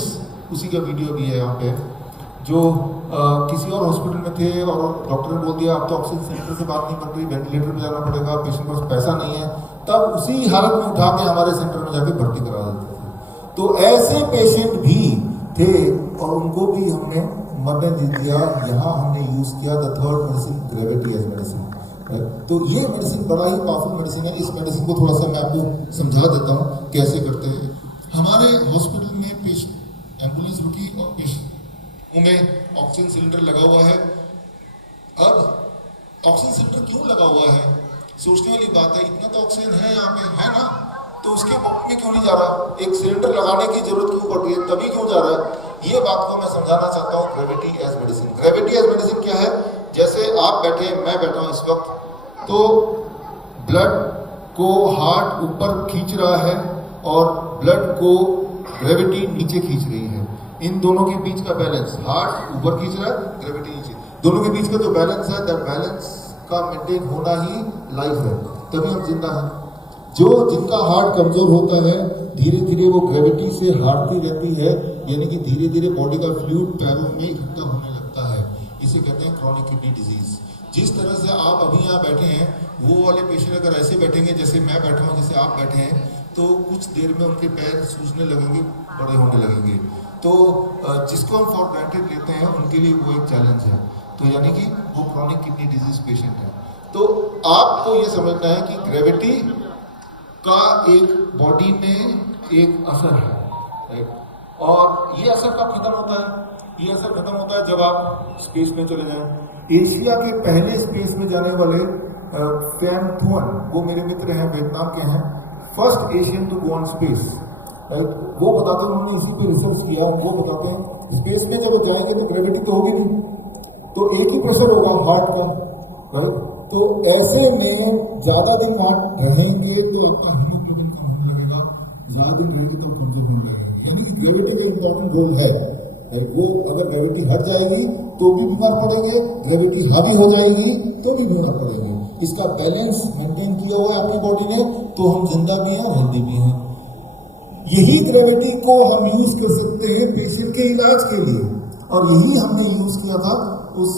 उसी का वीडियो भी है यहाँ पे, जो किसी और हॉस्पिटल में थे और डॉक्टर ने बोल दिया अब तो ऑक्सीजन सिलेंडर से बात नहीं बन रही, वेंटिलेटर पे जाना पड़ेगा, पेशेंट के पास पैसा नहीं है, तब उसी हालत में उठा के हमारे सेंटर में जाके भर्ती करा देते थे। तो ऐसे पेशेंट भी थे और उनको भी हमने मरने दे दिया। यहाँ हमने यूज किया the third medicine, gravity as medicine. तो ये मेडिसिन बड़ा ही पावरफुल मेडिसिन है। इस मेडिसिन को थोड़ा सा मैं आपको समझा देता हूँ कैसे करते हैं। हमारे हॉस्पिटल में पेशेंट एम्बुलेंस रुकी और पेशेंट में ऑक्सीजन सिलेंडर लगा हुआ है। अब ऑक्सीजन सिलेंडर क्यों लगा हुआ है, सोचने वाली बात है। इतना तो ऑक्सीजन है यहाँ पे, है ना, तो उसके बॉक्स में क्यों नहीं जा रहा? एक सिलेंडर लगाने की जरूरत क्यों पड़ रही है, तभी क्यों जा रहा है? ये बात को मैं समझाना चाहता हूँ। Gravity as medicine, gravity as medicine क्या है? जैसे आप बैठे, मैं बैठा हूँ इस वक्त, तो ब्लड को हार्ट ऊपर खींच रहा है और ब्लड को ग्रेविटी नीचे खींच रही है। इन दोनों के बीच का बैलेंस, हार्ट ऊपर खींच रहा है, ग्रेविटी नीचे, दोनों के बीच का जो बैलेंस है, दैट बैलेंस का मेंटेन होना ही लाइफ है, तभी हम जिंदा हैं। जो जिनका हार्ट कमजोर होता है, धीरे धीरे वो ग्रेविटी से हारती रहती है, यानी कि धीरे धीरे बॉडी का फ्लूइड पैरों में इकट्ठा होने लगता है। इसे कहते हैं क्रॉनिक किडनी डिजीज। जिस तरह से आप अभी यहाँ बैठे हैं, वो वाले पेशेंट अगर ऐसे बैठेंगे जैसे मैं बैठा हूँ, जैसे आप बैठे हैं, तो कुछ देर में उनके पैर सूजने लगेंगे, बड़े होने लगेंगे। तो जिसको हम फॉर ग्रांटेड लेते हैं उनके लिए वो एक चैलेंज है। तो यानी कि वो क्रॉनिक किडनी डिजीज पेशेंट है। तो आपको ये समझना है कि ग्रेविटी का एक बॉडी में एक असर है, राइट? और ये असर कब खत्म होता है? ये असर खत्म होता है जब आप स्पेस में चले जाएं। एशिया के पहले स्पेस में जाने वाले फैन थुअन, वो मेरे मित्र हैं, वियतनाम के हैं, first Asian to go on space, right? वो बताते हैं, उन्होंने इसी पे रिसर्च किया। वो बताते हैं स्पेस में जब जाएंगे तो ग्रेविटी तो होगी नहीं, तो एक ही प्रेशर होगा हार्ट का, राइट? तो ऐसे में ज्यादा दिन वहां रहेंगे तो आपका हीमोग्लोबिन कम होने लगेगा, ज्यादा दिन रहेंगे तो कमजोर होने लगेगा। यानी कि ग्रेविटी का इंपॉर्टेंट रोल है, राइट? वो अगर ग्रेविटी हट जाएगी तो भी बीमार पड़ेंगे, ग्रेविटी हावी हो जाएगी तो भी बीमार पड़ेंगे। इसका बैलेंस मेंटेन किया हुआ है अपनी बॉडी ने, तो हम जिंदा भी हैं, हेल्दी भी हैं। यही ग्रेविटी को हम यूज कर सकते हैं पेशेंट के इलाज के लिए, और यही हमने यूज किया था उस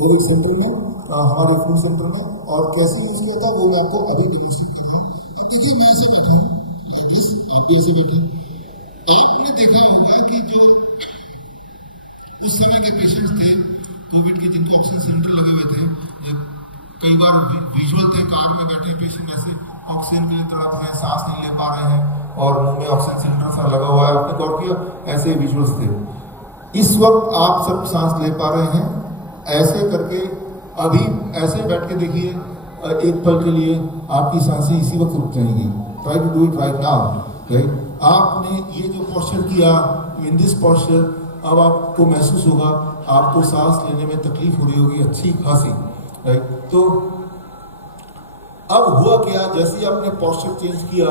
कोविड सेंटर में, हमारे फील्ड सेंटर में, और कैसे यूज किया था वो मैं आपको अभी डिस्कशन कर रहा हूँ। अब देखिए मैं ऐसे बैठा हूँ, आप भी ऐसे बैठे। आपने देखा होगा कि जो उस समय के पेशेंट्स थे कोविड के, जिनको ऑक्सीजन सिलेंडर लगे हुए थे, कई बार विजुअल थे, कार में बैठे पेशेंट ऐसे ऑक्सीजन के लिए तड़प रहे हैं, सांस नहीं ले पा रहे हैं और मुंह में ऑक्सीजन सिलेंडर सा लगा हुआ है, आपने गौर किया, ऐसे विजुअल्स थे। इस वक्त आप सब सांस ले पा रहे हैं, ऐसे करके अभी ऐसे बैठ के देखिए, एक पल के लिए आपकी सांसें इसी वक्त रुक जाएंगी। Try to do it right now, right. आपने ये जो पोस्चर किया, इन दिस पोस्चर, अब आपको महसूस होगा आपको सांस लेने में तकलीफ हो रही होगी अच्छी खासी, राइट। तो अब हुआ क्या, जैसे ही आपने पोस्चर चेंज किया,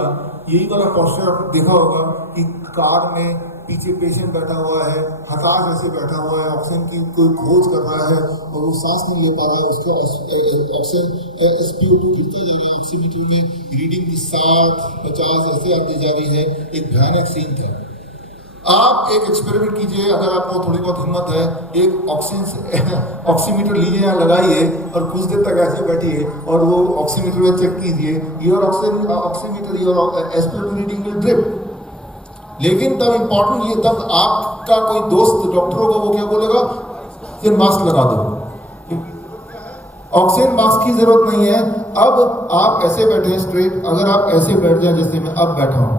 यही वाला पोस्चर आपने देखा होगा कि कार में पीछे पेशेंट बैठा हुआ है, हताश ऐसे बैठा हुआ है, ऑक्सीजन की कोई खोज कर रहा है और वो सांस नहीं ले पा रहा है, उसका ऑक्सीजन SpO2 गिरता जा रहा है, ऑक्सीमीटर में रीडिंग 60, 50 ऐसे आती जा रही है। एक भयानक सीन था। आप एक एक्सपेरिमेंट कीजिए, अगर आपको थोड़ी बहुत हिम्मत है, एक ऑक्सीमीटर लीजिए या लगाइए और कुछ देर तक ऐसे बैठिए और वो ऑक्सीमीटर में चेक कीजिए, your oximeter, your SpO2 reading will drip. लेकिन तब इंपॉर्टेंट ये, तब आपका कोई दोस्त डॉक्टर होगा, वो क्या बोलेगा, ऑक्सीजन मास्क लगा दो। ऑक्सीजन मास्क की जरूरत नहीं है। अब आप ऐसे बैठे हैं स्ट्रेट, अगर आप ऐसे बैठ जाए जैसे मैं अब बैठा हूं,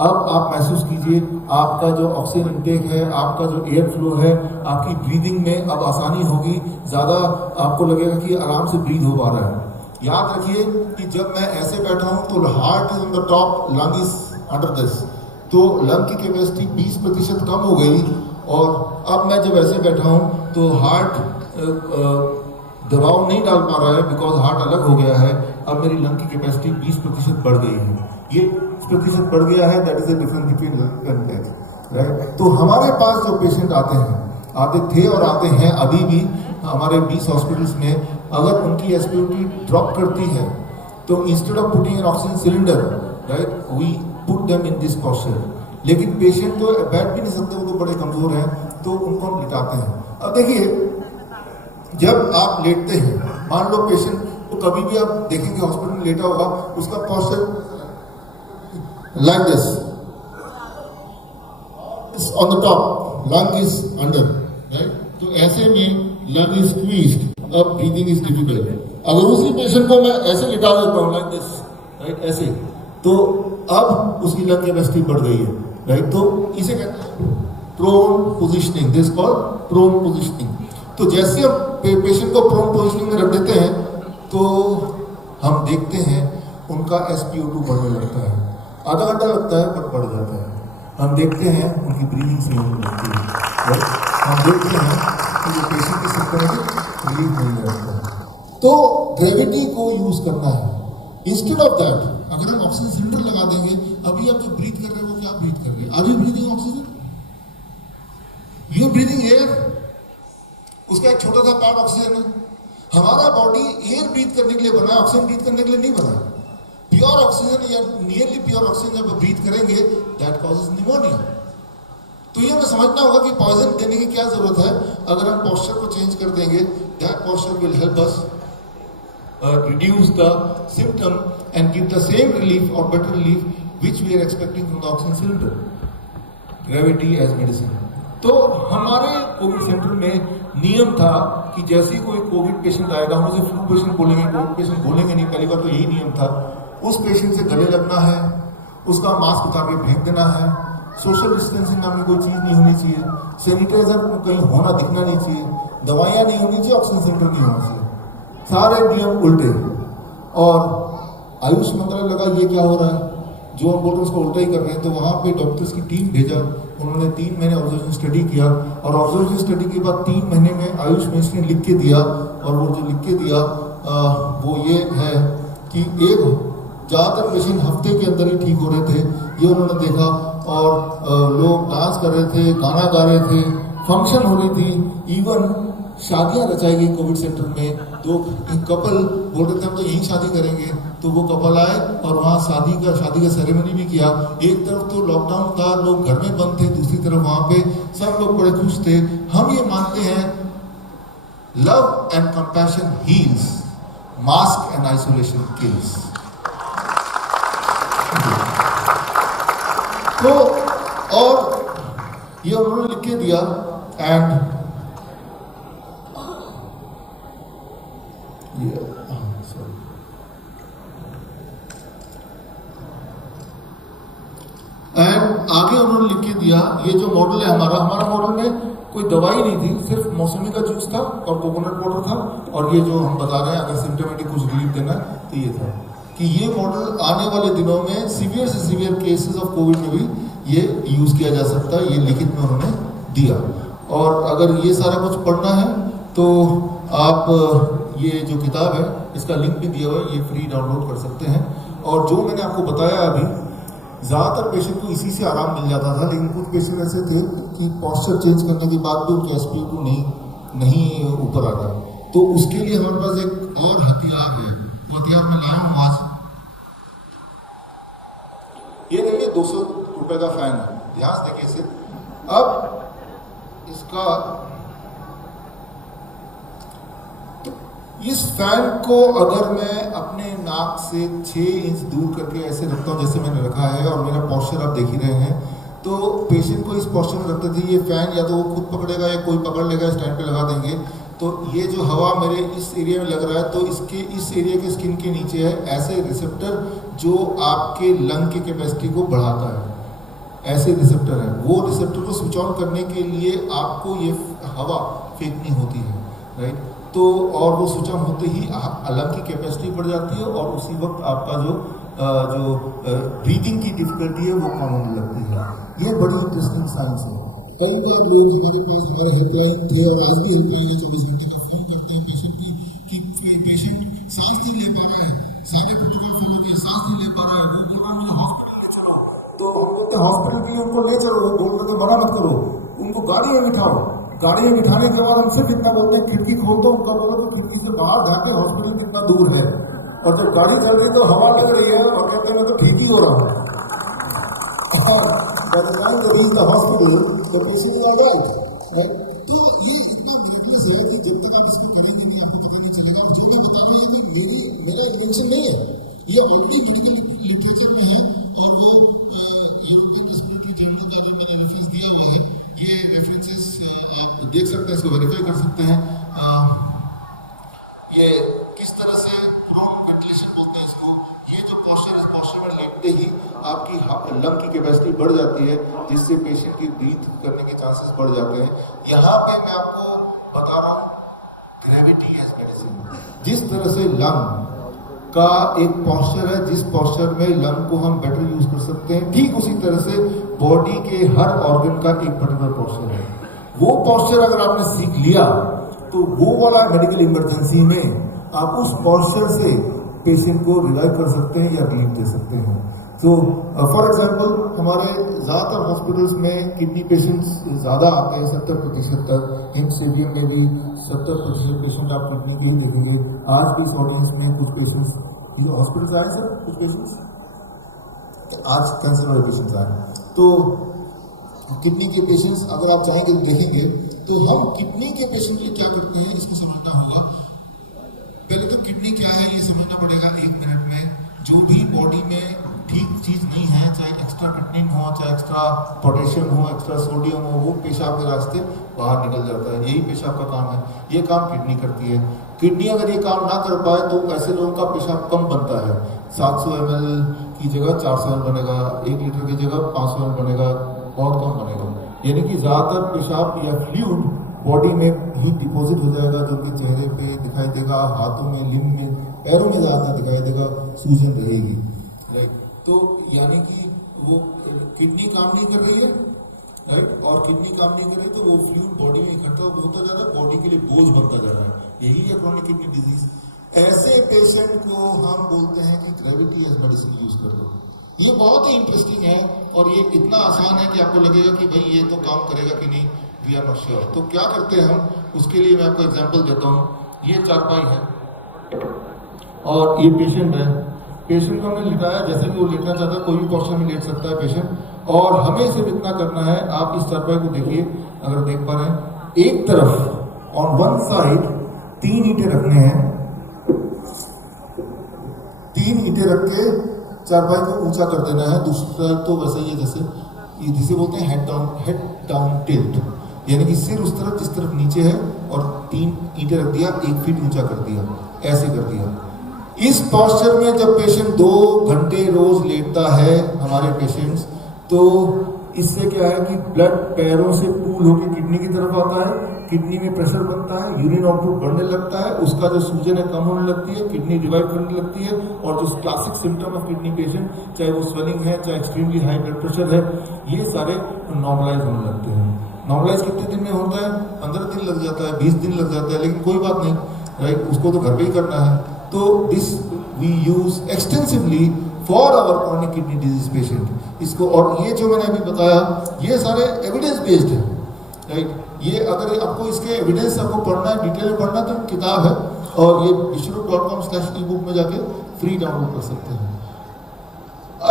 अब आप महसूस कीजिए आपका जो ऑक्सीजन इंटेक है, आपका जो एयर फ्लो है, आपकी ब्रीदिंग में अब आसानी होगी, ज़्यादा आपको लगेगा कि आराम से ब्रीद हो पा रहा है। याद रखिए कि जब मैं ऐसे बैठा हूं तो heart is on the top, lung is under this, तो लंग की कैपेसिटी 20% कम हो गई। और अब मैं जब ऐसे बैठा हूं तो हार्ट दबाव नहीं डाल पा रहा है, बिकॉज हार्ट अलग हो गया है। अब मेरी लंग की कैपेसिटी 20% बढ़ गई है, ये 20% बढ़ गया है, that is the difference between lung and death, right. तो हमारे पास जो पेशेंट आते हैं, आते थे और आते हैं अभी भी हमारे 20 हॉस्पिटल्स में, अगर उनकी SpO2 ड्रॉप करती है तो instead of putting an oxygen cylinder, right, we put them in this posture. लेकिन पेशेंट तो बैठ भी नहीं सकते, वो तो बड़े कमजोर हैं, तो उनको हम लिटाते हैं। अब देखिए जब आप लेटते हैं, मान लो पेशेंट तो कभी भी आप देखेंगे हॉस्पिटल में लेटा होगा, उसका posture like this on the top, lung is under, right. तो ऐसे में लंग इज स्क्वीज्ड, अब ब्रीदिंग इज डिफिकल्ट। अगर उसी पेशेंट को मैं ऐसे लिटा देता हूँ लाइक दिस, राइट, ऐसे, तो अब उसकी लंग कैपेसिटी बढ़ गई है, राइट। तो इसे कहते हैं prone positioning, this called prone positioning. तो जैसे हम पेशेंट को प्रोन पोजिशनिंग में रख देते हैं तो हम देखते हैं उनका SpO2 बढ़ने लगता है, आधा घंटा लगता है पर बढ़ जाता है। हम देखते हैं उनकी ब्रीदिंग से होने लगती है, राइट। हम देखते हैं कि जो पेशेंट की सिम्पटोमेटिक रिलीफ नहीं रहता है। तो ग्रेविटी को यूज करना है। इंस्टेड ऑफ दैट, अगर हम ऑक्सीजन सिलेंडर लगा देंगे, अभी आप जो ब्रीथ कर रहे हैं वो क्या ब्रीथ कर रहे हैं, are you breathing oxygen, you are breathing air, उसका एक छोटा सा पार्ट ऑक्सीजन है। हमारा बॉडी एयर ब्रीथ करने के लिए बना है, ऑक्सीजन ब्रीथ करने के लिए नहीं बना है। प्योर ऑक्सीजन या नियरली प्योर ऑक्सीजन जब ब्रीथ करेंगे, दैट कॉजेज निमोनिया। तो ये हमें समझना होगा कि पॉइजन देने की क्या जरूरत है। अगर हम पोस्चर को चेंज कर देंगे, that posture will help us reduce the symptom and give the same relief or better relief which we are expecting from the oxygen cylinder. Gravity as medicine. तो हमारे कोविड सेंटर में नियम था कि जैसे ही कोई कोविड पेशेंट आएगा, हम उसे फ्लू पेशेंट बोलेंगे, कोविड पेशेंट बोलेंगे नहीं, पहली बार तो यही नियम था। उस पेशेंट से गले लगना है, उसका मास्क उतार के फेंक देना है, सोशल डिस्टेंसिंग नाम की कोई चीज़ नहीं होनी चाहिए, सैनिटाइजर कहीं होना दिखना नहीं चाहिए, दवाइयाँ नहीं होनी चाहिए, ऑक्सीजन सेंटर नहीं होना चाहिए, सारे नियम उल्टे। और आयुष मंत्रालय लगा ये क्या हो रहा है, जो हम बोल रहे उसको उल्टा ही कर रहे हैं। तो वहाँ पे डॉक्टर्स की टीम भेजा, उन्होंने 3 महीने ऑब्जर्वेशन स्टडी किया, और ऑब्जर्वेशन स्टडी के बाद 3 महीने में आयुष मिनिस्ट्री ने लिख के दिया, और वो जो लिख के दिया वो ये है कि एक ज़्यादातर पेशेंट हफ्ते के अंदर ही ठीक हो रहे थे, ये उन्होंने देखा। और लोग डांस कर रहे थे, गाना गा रहे थे, फंक्शन हो रही थी, इवन शादियां रचाई गई कोविड सेंटर में। तो एक कपल बोल रहे थे हम तो यहीं शादी करेंगे, तो वो कपल आए और वहाँ शादी का सेरेमनी भी किया। एक तरफ तो लॉकडाउन था, लोग घर में बंद थे, दूसरी तरफ वहाँ पे सब लोग बड़े खुश थे। हम ये मानते हैं Love and compassion heals, mask and isolation kills. तो और ये उन्होंने लिख के दिया एंड आगे उन्होंने लिख के दिया ये जो मॉडल है हमारा मॉडल में कोई दवाई नहीं थी, सिर्फ मौसमी का जूस था और कोकोनट वाटर था, और ये जो हम बता रहे हैं अगर सिम्टोमेटिक कुछ रिलीफ देना तो ये था कि ये मॉडल आने वाले दिनों में सीवियर से सीवियर केसेस ऑफ कोविड में भी ये यूज़ किया जा सकता है। ये लिखित में उन्होंने दिया, और अगर ये सारा कुछ पढ़ना है तो आप ये जो किताब है इसका लिंक भी दिया हुआ है, ये फ्री डाउनलोड कर सकते हैं। और जो मैंने आपको बताया अभी, ज़्यादातर पेशेंट को इसी से आराम मिल जाता था, लेकिन कुछ पेशेंट ऐसे थे कि पॉस्चर चेंज करने के बाद भी उनके SpO2 नहीं ऊपर आता, तो उसके लिए हमारे पास एक और हथियार है, वो हथियार मैं लाया हूँ आज। ये देखिए 200 रुपए का फैन है, ध्यान से देखिए इसे। अब इसका इस फैन को अगर मैं अपने नाक से 6 इंच दूर करके ऐसे रखता हूँ जैसे मैंने रखा है, और मेरा पॉस्चर आप देख ही रहे हैं, तो पेशेंट को इस पॉस्चर में रखते थे ये फैन या तो वो खुद पकड़ेगा या कोई पकड़ लेगा, स्टैंड पे लगा देंगे। तो ये जो हवा मेरे इस एरिया में लग रहा है, तो इसके इस एरिया के स्किन के नीचे है ऐसे रिसेप्टर जो आपके लंग की कैपेसिटी को बढ़ाता है, ऐसे रिसेप्टर है। वो रिसेप्टर को स्विच ऑन करने के लिए आपको ये हवा फेंकनी होती है, राइट। तो और वो स्विच ऑन होते ही लंग की कैपेसिटी बढ़ जाती है, और उसी वक्त आपका जो ब्रीदिंग की डिफिकल्टी है वो कम होने लगती है। ये बड़ी इंटरेस्टिंग साइंस है। कई बार लोग हमारे पास हमारे हेल्पलाइन थे और आज भी हेल्पलाइन है, 24 घंटे का फोन करते हैं पेशेंट को कि पेशेंट सांस नहीं ले पा रहा है, सारे प्रोटोकॉल फॉलो किए, सांस नहीं ले पा रहा है, वो बोल रहा है मुझे हॉस्पिटल ले चलो, तो हम बोलते हॉस्पिटल भी उनको ले चलो, बोलने को मना मत करो, उनको गाड़ी में बिठाओ। गाड़ी में बिठाने के बाद हम सिर्फ इतना बोलते हैं खिड़की खोल दो, उनका बोलो तो खिड़की से बाहर जाके हॉस्पिटल कितना दूर है, और जब गाड़ी चल रही तो हवा लग रही है और कहते हैं तो ठीक ही हो रहा है। और हॉस्पिटल तो ये इतना मेहनत से है कि जब तक आप इसको करेंगे नहीं आपको पता नहीं चलेगा। और जो मैं बता रहा हूँ कि मेरा इन्वेंशन नहीं है, ये ऑलरेडी मेडिकल लिटरेचर में है, और वो यूरोपियन रेस्पिरेटरी जर्नल का जो मैंने रेफरेंस दिया हुआ है, ये रेफरेंसेस आप देख सकते हैं, इसको वेरीफाई कर सकते हैं। ये किस तरह से प्रोन वेंटिलेशन बोलते हैं इसको, ये जो पॉस्चर, इस पॉस्चर में लेटते ही आपकी लंग की कैपेसिटी बढ़ जाती है, जिससे पेशेंट की ब्रीथ करने के चांसेस बढ़ जाते हैं। यहाँ पे मैं आपको बता रहा हूँ ग्रेविटी एज मेडिसिन, जिस तरह से लंग का एक पॉस्चर है, जिस पॉस्चर में लंग को हम बेटर यूज कर सकते हैं, ठीक उसी तरह से बॉडी के हर ऑर्गन का एक पर्टिकुलर पॉस्चर है। वो पॉस्चर अगर आपने सीख लिया तो वो वाला मेडिकल इमरजेंसी में आप उस पॉस्चर से पेशेंट को रिवाइव कर सकते हैं या रिलीफ दे सकते हैं। तो फॉर एग्जांपल हमारे ज़्यादातर हॉस्पिटल्स में किडनी पेशेंट्स ज़्यादा आते हैं, 70% तक। हिंद स्टेडियम में भी 70% पेशेंट आप किडनी के लिए देखेंगे। आज भी इस ऑडियंस में कुछ पेशेंट्स हॉस्पिटल आए सर, कुछ पेशेंट्स आज कैंसर वाले पेशेंट्स आए, तो किडनी के पेशेंट्स अगर आप चाहेंगे तो देखेंगे, तो हम किडनी के पेशेंट के लिए क्या करते हैं इसको समझना होगा। पहले तो किडनी क्या है ये समझना पड़ेगा 1 मिनट में। जो भी बॉडी में ठीक चीज़ नहीं है, चाहे एक्स्ट्रा क्रिएटिनिन हो, चाहे एक्स्ट्रा पोटेशियम हो, एक्स्ट्रा सोडियम हो, वो पेशाब के रास्ते बाहर निकल जाता है। यही पेशाब का काम है, ये काम किडनी करती है। किडनी अगर ये काम ना कर पाए तो ऐसे लोगों का पेशाब कम बनता है, 700 ml की जगह 400 ml बनेगा, 1 लीटर की जगह 500 ml बनेगा, बहुत कम बनेगा। यानी कि ज़्यादातर पेशाब या फ्लूइड बॉडी में ही डिपॉजिट हो जाएगा, जो कि चेहरे पे दिखाई देगा, हाथों में, लिम्ब में, पैरों में ज़्यादा दिखाई देगा, सूजन रहेगी, राइट। तो यानी कि वो किडनी काम नहीं कर रही है, राइट, और किडनी काम नहीं कर रही तो वो फ्लूइड बॉडी में इकट्ठा होता जा रहा है, बॉडी के लिए बोझ बनता जा रहा है। यही है क्रोनिक किडनी डिजीज। ऐसे पेशेंट को हम बोलते हैं कि ग्रेविटी एज मेडिसिन यूज कर दो। ये बहुत ही इंटरेस्टिंग है और ये इतना आसान है कि आपको लगेगा कि भाई ये तो काम करेगा कि नहीं, वी आर नॉट श्योर। तो क्या करते हैं हम, उसके लिए मैं आपको एग्जांपल देता हूँ। ये चारपाई है और ये पेशेंट है। पेशेंट को हमने लिटाया, जैसे कि वो लेटना चाहता है, कोई भी पोस्चर में लेट सकता है पेशेंट। और हमें सिर्फ इतना करना है, आप इस चारपाई को देखिए, अगर देख पा रहे हैं, एक तरफ ऑन वन साइड 3 ईंटें रखने हैं, 3 ईंटें रख के चारपाई को ऊंचा कर देना है। दूसरा तो वैसे ही है जैसे जिसे बोलते हैं हेड डाउन टिल्ट, यानी कि सिर उस तरफ जिस तरफ नीचे है और 3 ईंटें रख दिया, 1 फीट ऊंचा कर दिया, ऐसे कर दिया। इस पोस्चर में जब पेशेंट 2 घंटे रोज लेटता है हमारे पेशेंट्स, तो इससे क्या है कि ब्लड पैरों से पूल होकर किडनी की तरफ आता है, किडनी में प्रेशर बनता है, यूरिन आउटपुट बढ़ने लगता है, उसका जो सूजन है कम होने लगती है, किडनी रिवाइव करने लगती है, और जो classic symptom of kidney patient, चाहे वो स्वेलिंग है, चाहे एक्सट्रीमली हाई ब्लड प्रेशर है, ये सारे नॉर्मलाइज होने लगते हैं। नॉर्मलाइज कितने दिन में होता है? 15 दिन लग जाता है, 20 दिन लग जाता है, लेकिन कोई बात नहीं, राइट, उसको तो घर पे ही करना है। तो this we use extensively for our chronic kidney disease patient इसको। और ये जो मैंने अभी बताया, ये सारे एविडेंस बेस्ड है, राइट। ये अगर आपको इसके एविडेंस आपको पढ़ना है, डिटेल में पढ़ना है, तो किताब है, और ये विश्वरूप.com/ebook में जाके फ्री डाउनलोड कर सकते हैं।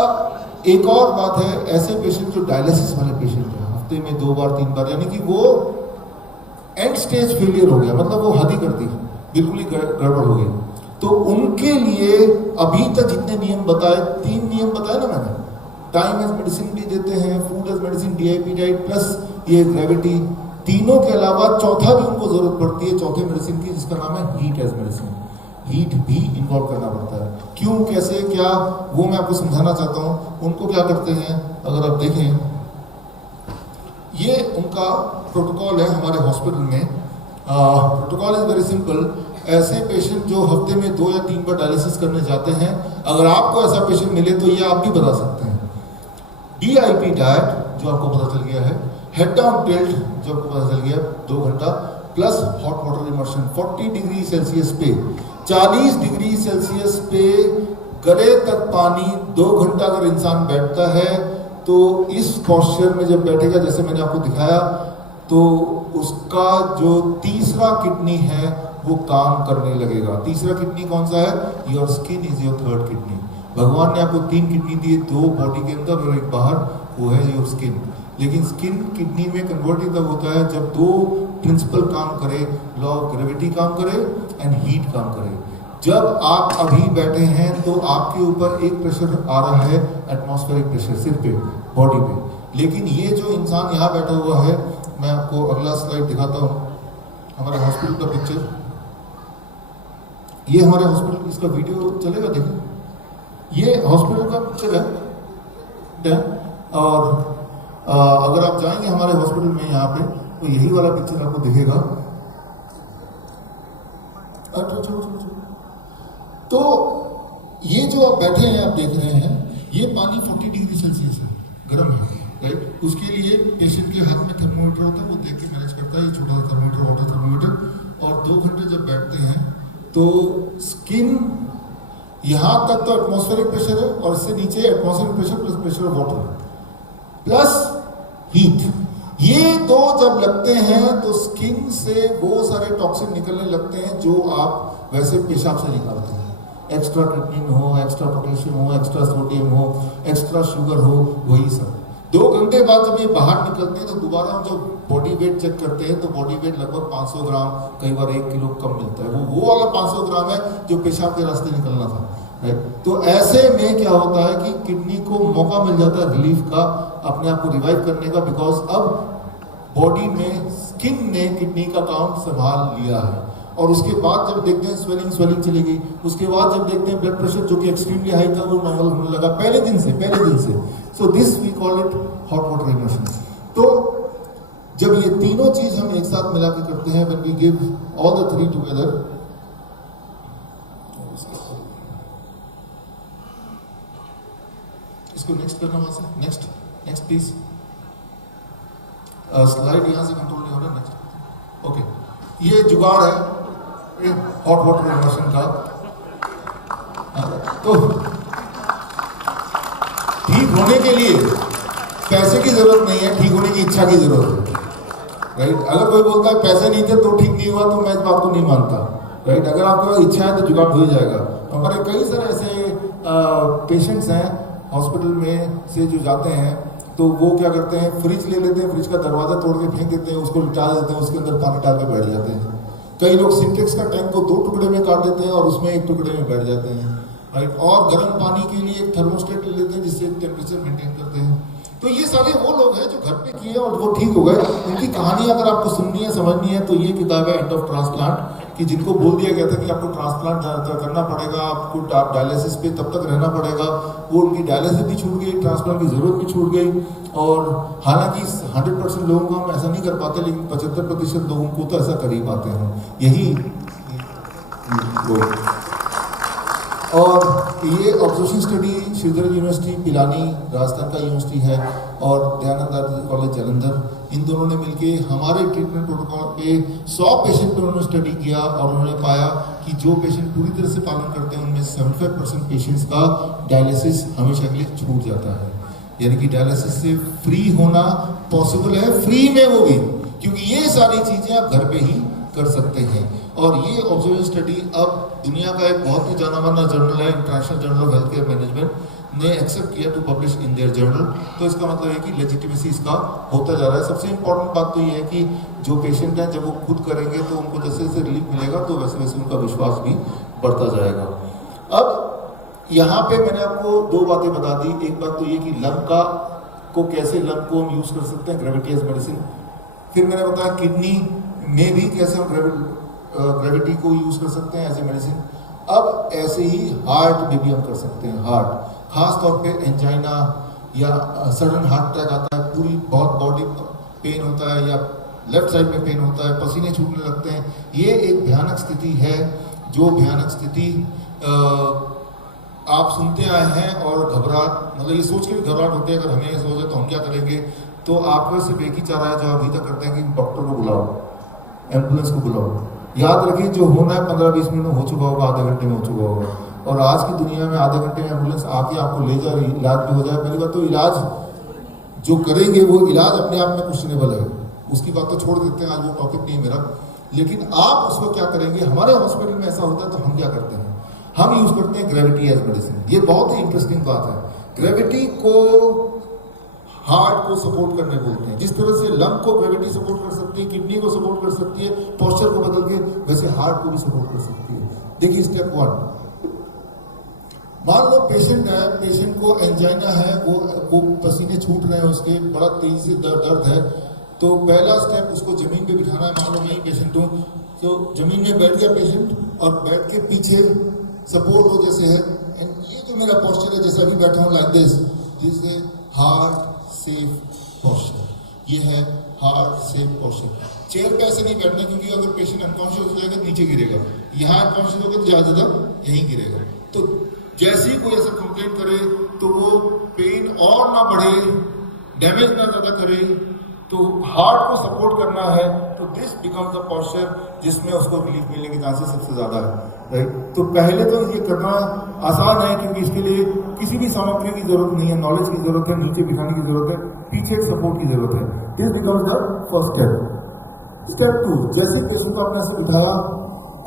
अब एक और बात है, ऐसे पेशेंट जो डायलिसिस वाले पेशेंट हैं, हफ्ते में 2 बार 3 बार, यानी कि वो एंड स्टेज फेलियर हो गया, मतलब वो हद ही कर दी, बिल्कुल ही गड़बड़ हो गई, तो उनके लिए अभी तक जितने नियम बताए, 3 नियम बताए ना मैंने, टाइम एज मेडिसिन भी देते हैं, food as medicine, DIP diet plus ये ग्रेविटी, तीनों के अलावा चौथा भी उनको जरूरत पड़ती है, चौथे मेडिसिन की, जिसका नाम है हीट एज मेडिसिन। हीट भी इन्वॉल्व करना पड़ता है। क्यों, कैसे, क्या, वो मैं आपको समझाना चाहता हूँ। उनको क्या करते हैं, अगर आप देखें, ये उनका प्रोटोकॉल है हमारे हॉस्पिटल में। Protocol is very simple. ऐसे पेशेंट जो हफ्ते में 2 या 3 बार डायलिसिस करने जाते हैं, अगर आपको ऐसा पेशेंट मिले तो ये आप भी बता सकते हैं। DIP डाइट जो आपको पता चल गया है, हेड डाउन टिल्ट जो आपको पता चल गया 2 घंटा, plus hot water immersion 40 degree Celsius पे, 40 डिग्री सेल्सियस पे गले तक पानी 2 घंटा अगर इंसान बैठता है, तो इस पोस्चर में जब बैठेगा, जैसे मैंने आपको दिखाया, तो उसका जो तीसरा किडनी है वो काम करने लगेगा। तीसरा किडनी कौन सा है? Your skin is your third kidney. भगवान ने आपको 3 किडनी दी, 2 बॉडी के अंदर और 1 बाहर, वो है योर स्किन। लेकिन स्किन किडनी में कन्वर्ट ही तब होता है जब 2 प्रिंसिपल काम करे, लॉ ऑफ ग्रेविटी काम करे एंड हीट काम करे। जब आप अभी बैठे हैं तो आपके ऊपर एक प्रेशर आ रहा है, एटमॉस्फेरिक प्रेशर, सिर पे, बॉडी पे। लेकिन ये जो इंसान यहाँ बैठा हुआ है, मैं आपको अगला स्लाइड दिखाता हूँ, हमारे हॉस्पिटल का पिक्चर। ये हमारे हॉस्पिटल, इसका वीडियो चलेगा, देखिए, ये हॉस्पिटल का पिक्चर है। और अगर आप जाएंगे हमारे हॉस्पिटल में यहाँ पे, तो यही वाला पिक्चर आपको दिखेगा। तो ये जो आप बैठे हैं, आप देख रहे हैं, ये पानी 40 डिग्री सेल्सियस है, गर्म है, राइट। उसके लिए पेशेंट के हाथ में थर्मोमीटर होता है, वो देख के मैनेज करता है, ये छोटा सा थर्मोमीटर, वाटर थर्मोमीटर। और 2 घंटे जब बैठते हैं तो स्किन यहाँ तक तो एटमॉस्फेरिक प्रेशर है, और इससे नीचे atmospheric pressure plus pressure of water plus heat, ये 2 जब लगते हैं तो स्किन से वो सारे टॉक्सिन निकलने लगते हैं जो आप वैसे पेशाब से निकालते हैं। एक्स्ट्रा क्रिएटिनिन हो, एक्स्ट्रा पोटेशियम हो, एक्स्ट्रा सोडियम हो, एक्स्ट्रा शुगर हो, वही सब। 2 घंटे बाद जब ये बाहर निकलते हैं तो दोबारा हम जब बॉडी वेट चेक करते हैं तो बॉडी वेट लगभग 500 ग्राम, कई बार 1 किलो कम मिलता है। वो वाला 500 ग्राम है जो पेशाब के रास्ते निकलना था, राइट। तो ऐसे में क्या होता है कि किडनी को मौका मिल जाता है रिलीफ का, अपने आप को रिवाइव करने का, बिकॉज अब बॉडी में स्किन ने किडनी का काम संभाल लिया है। और उसके बाद जब देखते हैं स्वेलिंग चली गई, उसके बाद जब देखते हैं ब्लड प्रेशर जो कि एक्सट्रीमली हाई था वो नॉर्मल होने लगा पहले दिन से। So this we call it hot water immersion. तो जब ये तीनों चीज हम एक साथ मिला के करते हैं, when we give all the 3 together, इसको नेक्स्ट करना, वहां से नेक्स्ट प्लीज। स्लाइड यहां से कंट्रोल नहीं हो रहा, नेक्स्ट। ओके, ये जुगाड़ है हॉट वाटर इमर्शन का। तो ठीक होने के लिए पैसे की जरूरत नहीं है, ठीक होने की इच्छा की जरूरत है, राइट। अगर कोई बोलता है पैसे नहीं थे तो ठीक नहीं हुआ, तो मैं इस बात को नहीं मानता, राइट। अगर आपको इच्छा है तो जुगाड़ हो ही जाएगा। हमारे कई सारे ऐसे पेशेंट्स हैं हॉस्पिटल में से जो जाते हैं, तो वो क्या करते हैं, फ्रिज ले लेते हैं, फ्रिज का दरवाजा तोड़ के फेंक देते हैं, उसको लिटा देते हैं, उसके अंदर पानी डाल के बैठ जाते हैं। कई लोग सिंटेक्स का टैंक को 2 टुकड़े में काट देते हैं और उसमें 1 टुकड़े में बैठ जाते हैं, राइट। और गर्म पानी के लिए एक थर्मोस्टेट ले लेते हैं जिससे टेम्परेचर मेंटेन करते हैं। तो ये सारे वो लोग हैं जो घर पे किए और वो ठीक हो गए। उनकी कहानी अगर आपको सुननी है, समझनी है, तो ये किताब है एंड ऑफ ट्रांसप्लांट, कि जिनको बोल दिया गया था कि आपको ट्रांसप्लांट करना पड़ेगा, आपको डायलिसिस पे तब तक रहना पड़ेगा, वो उनकी डायलिसिस भी छूट गई, ट्रांसप्लांट की ज़रूरत भी छूट गई। और हालांकि 100% लोगों को हम ऐसा नहीं कर पाते, लेकिन 75% लोगों को तो ऐसा कर ही पाते हैं यही लोग। और ये observation study Sridhar university Pilani Rajasthan का यूनिवर्सिटी है और दयानंद कॉलेज जालंधर, इन दोनों ने मिलके हमारे ट्रीटमेंट प्रोटोकॉल पे 100 पेशेंट पे उन्होंने स्टडी किया और उन्होंने पाया कि जो पेशेंट पूरी तरह से पालन करते हैं उनमें 75% पेशेंट्स का डायलिसिस हमेशा के लिए छूट जाता है। यानी कि डायलिसिस से फ्री होना पॉसिबल है, फ्री में वो भी, क्योंकि ये सारी चीज़ें आप घर पे ही कर सकते हैं। और ये ऑब्जर्वेशन स्टडी अब दुनिया का एक बहुत ही जाना माना जर्नल है, international journal of health care management ने एक्सेप्ट किया to publish in their journal. तो इसका मतलब है कि लेजिटिमेसी इसका होता जा रहा है। सबसे इंपॉर्टेंट बात तो ये है कि जो पेशेंट हैं जब वो खुद करेंगे तो उनको जैसे जैसे रिलीफ मिलेगा तो वैसे वैसे उनका विश्वास भी बढ़ता जाएगा। अब यहाँ पे मैंने आपको 2 बातें बता दी। एक बात तो ये कि लंग को कैसे लंग को हम यूज़ कर सकते हैं ग्रेविटी एज मेडिसिन। फिर मैंने बताया किडनी में भी कैसे हम ग्रेविटी को यूज़ कर सकते हैं एज ए मेडिसिन। अब ऐसे ही हार्ट में भी हम कर सकते हैं। हार्ट खास तौर पे एंजाइना या सडन हार्ट अटैक आता है, पूरी बहुत बॉडी पेन होता है या लेफ्ट साइड में पेन होता है, पसीने छूटने लगते हैं, ये एक भयानक स्थिति है। जो भयानक स्थिति आप सुनते आए हैं और घबराहट, मतलब ये सोच के भी घबराहट होती है अगर हमें ऐसा हो जाए तो हम क्या करेंगे। तो आपको सिर्फ एक ही चारा है जो आप अभी तक करते हैं कि डॉक्टर को बुलाओ, एम्बुलेंस को बुलाओ। याद रखिए जो होना है 15-20 मिनट में हो चुका होगा, आधे घंटे में हो चुका होगा। और आज की दुनिया में आधे घंटे में एम्बुलेंस आके आपको ले जा रही, इलाज भी हो जाए। पहली बात तो इलाज जो करेंगे वो इलाज अपने आप में क्वेश्चनेबल है, उसकी बात तो छोड़ देते हैं, आज वो टॉपिक नहीं है मेरा। लेकिन आप उसको क्या करेंगे। हमारे हॉस्पिटल में ऐसा होता है तो हम क्या करते हैं, हम यूज करते हैं ग्रेविटी एज मेडिसिन। ये बहुत ही इंटरेस्टिंग बात है। ग्रेविटी को हार्ट को सपोर्ट करने बोलते हैं। जिस तरह से लंग को ग्रेविटी सपोर्ट कर सकती है, किडनी को सपोर्ट कर सकती है, पोस्चर को बदल के, वैसे हार्ट को भी सपोर्ट कर सकती है। देखिए स्टेप 1, मान लो पेशेंट है, पेशेंट को एंजाइना है, वो पसीने छूट रहे हैं, उसके बड़ा तेजी से दर्द है। तो पहला स्टेप उसको जमीन पे बिठाना है। मान लो मैं ही पेशेंट हूँ तो जमीन में बैठ गया पेशेंट और बैठ के पीछे सपोर्ट हो जैसे है, एंड ये जो मेरा पोस्चर है जैसा भी बैठा हूँ लाइक दिस, जिसे हार्ट सेफ पोस्चर, ये है हार्ट सेफ पोस्चर। चेयर पे ऐसे नहीं बैठना क्योंकि अगर पेशेंट अनकॉन्शियस हो जाएगा तो नीचे गिरेगा, यहाँ अनकॉन्शियस होगा तो ज़्यादा यहीं गिरेगा। तो जैसे ही कोई ऐसा कंप्लेंट करे तो वो पेन और ना बढ़े, डैमेज ना ज़्यादा करे, तो हार्ट को सपोर्ट करना है। तो दिस बिकम्स द पोस्चर जिसमें उसको रिलीफ मिलने के चांसेस सबसे ज़्यादा है, राइट। तो पहले तो ये करना आसान है क्योंकि इसके लिए किसी भी सामग्री की जरूरत नहीं है, नॉलेज की जरूरत है, नीचे बिठाने की जरूरत है, पीछे सपोर्ट की जरूरत है। This becomes the first step. Step 2, जैसे पेशेंट को आपने ऐसे बिठाया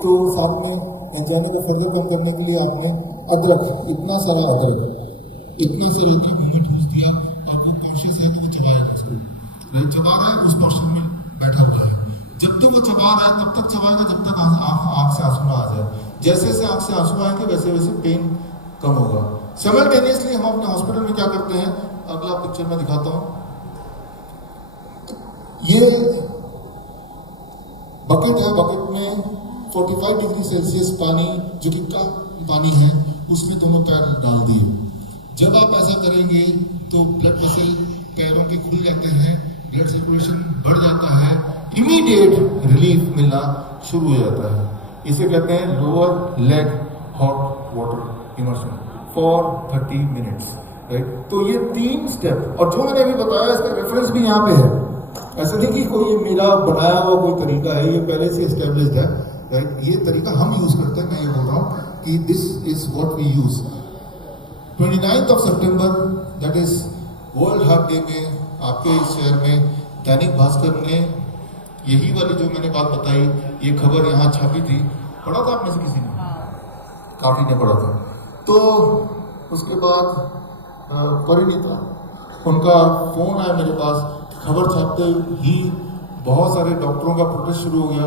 तो सामने एंजाइना को फर्दर कम करने के लिए आपने अदरक, इतना सारा अदरक, इतने से इतना मुंह ठूस दिया और वो कॉन्शियस है तो वो चबाएगा उसको, चबा रहा है, उस पोस्चर में बैठा हुआ है। जब तक वो चबा रहा है तब तक चबाएगा जब तक आँख से आंसू ना आ जाए। जैसे जैसे आँख से आंसू आएंगे वैसे वैसे पेन कम होगा। सिमल्टेनियसली हम अपने हॉस्पिटल में क्या करते हैं, अगला पिक्चर में दिखाता हूँ। ये बकेट है, बकेट में 45 डिग्री सेल्सियस पानी, जो कि कम पानी है, उसमें दोनों पैर डाल दिए। जब आप ऐसा करेंगे तो ब्लड वेसल पैरों के खुल जाते हैं, ब्लड सर्कुलेशन बढ़ जाता है, इमीडिएट रिलीफ मिलना शुरू हो जाता है। इसे कहते हैं lower leg hot water immersion for 30 minutes, right. तो ये 3 स्टेप, और जो मैंने अभी बताया इसका रेफरेंस भी यहाँ पे है। ऐसा नहीं कि कोई ये मेरा बनाया हुआ कोई तरीका है, ये पहले से एस्टेब्लिश्ड है, राइट। ये तरीका हम यूज करते हैं, मैं ये बोल रहा हूँ कि this is what we use. 29 सितंबर that is world heart day में आपके इस शहर में दैनिक भास्कर ने यही वाली जो मैंने बात बताई, ये खबर यहाँ छापी थी। पढ़ा था आप में से किसी ने? काफी ने पढ़ा था। तो उसके बाद परिणीता, उनका फोन आया मेरे पास, खबर छापते ही बहुत सारे डॉक्टरों का प्रोटेस्ट शुरू हो गया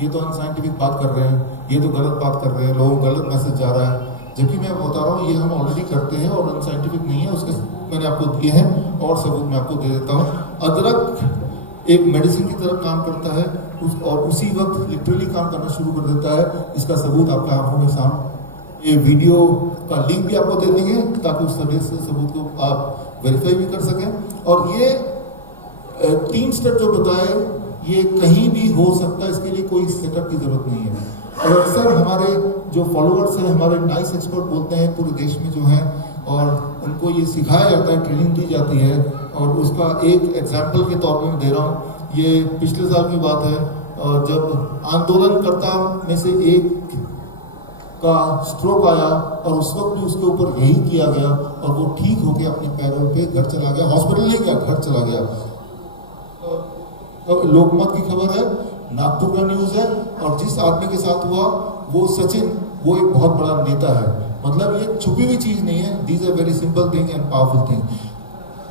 ये तो अनसाइंटिफिक बात कर रहे हैं, ये तो गलत बात कर रहे हैं, लोगों को गलत मैसेज जा रहा है। जबकि मैं बता रहा हूँ ये हम ऑलरेडी करते हैं और अनसाइंटिफिक नहीं है, उसके मैंने आपको दिए हैं और सबूत मैं आपको दे देता हूँ। अदरक एक मेडिसिन की तरह काम करता है और उसी वक्त लिटरली काम करना शुरू कर देता है। इसका सबूत आपका आंखों के सामने, ये वीडियो का लिंक भी आपको दे देंगे ताकि उस तरह से सबूत को आप वेरीफाई भी कर सकें। और ये 3 स्टेप जो बताए ये कहीं भी हो सकता है, इसके लिए कोई सेटअप की जरूरत नहीं है। और अक्सर हमारे जो फॉलोअर्स हैं, हमारे नाइस एक्सपर्ट बोलते हैं पूरे देश में जो हैं, और उनको ये सिखाया जाता है, ट्रेनिंग दी जाती है। और उसका एक एग्जाम्पल के तौर पर मैं दे रहा हूँ। ये पिछले साल की बात है, जब आंदोलनकर्ता में से एक का स्ट्रोक आया और उस वक्त भी उसके ऊपर यही किया गया और वो ठीक होकर अपने पैरों पे घर चला गया, हॉस्पिटल नहीं गया, घर चला गया। लोकमत की खबर है, नागपुर का न्यूज़ है। और जिस आदमी के साथ हुआ वो सचिन, वो एक बहुत बड़ा नेता है। मतलब ये छुपी हुई चीज़ नहीं है, these are very simple thing and powerful thing.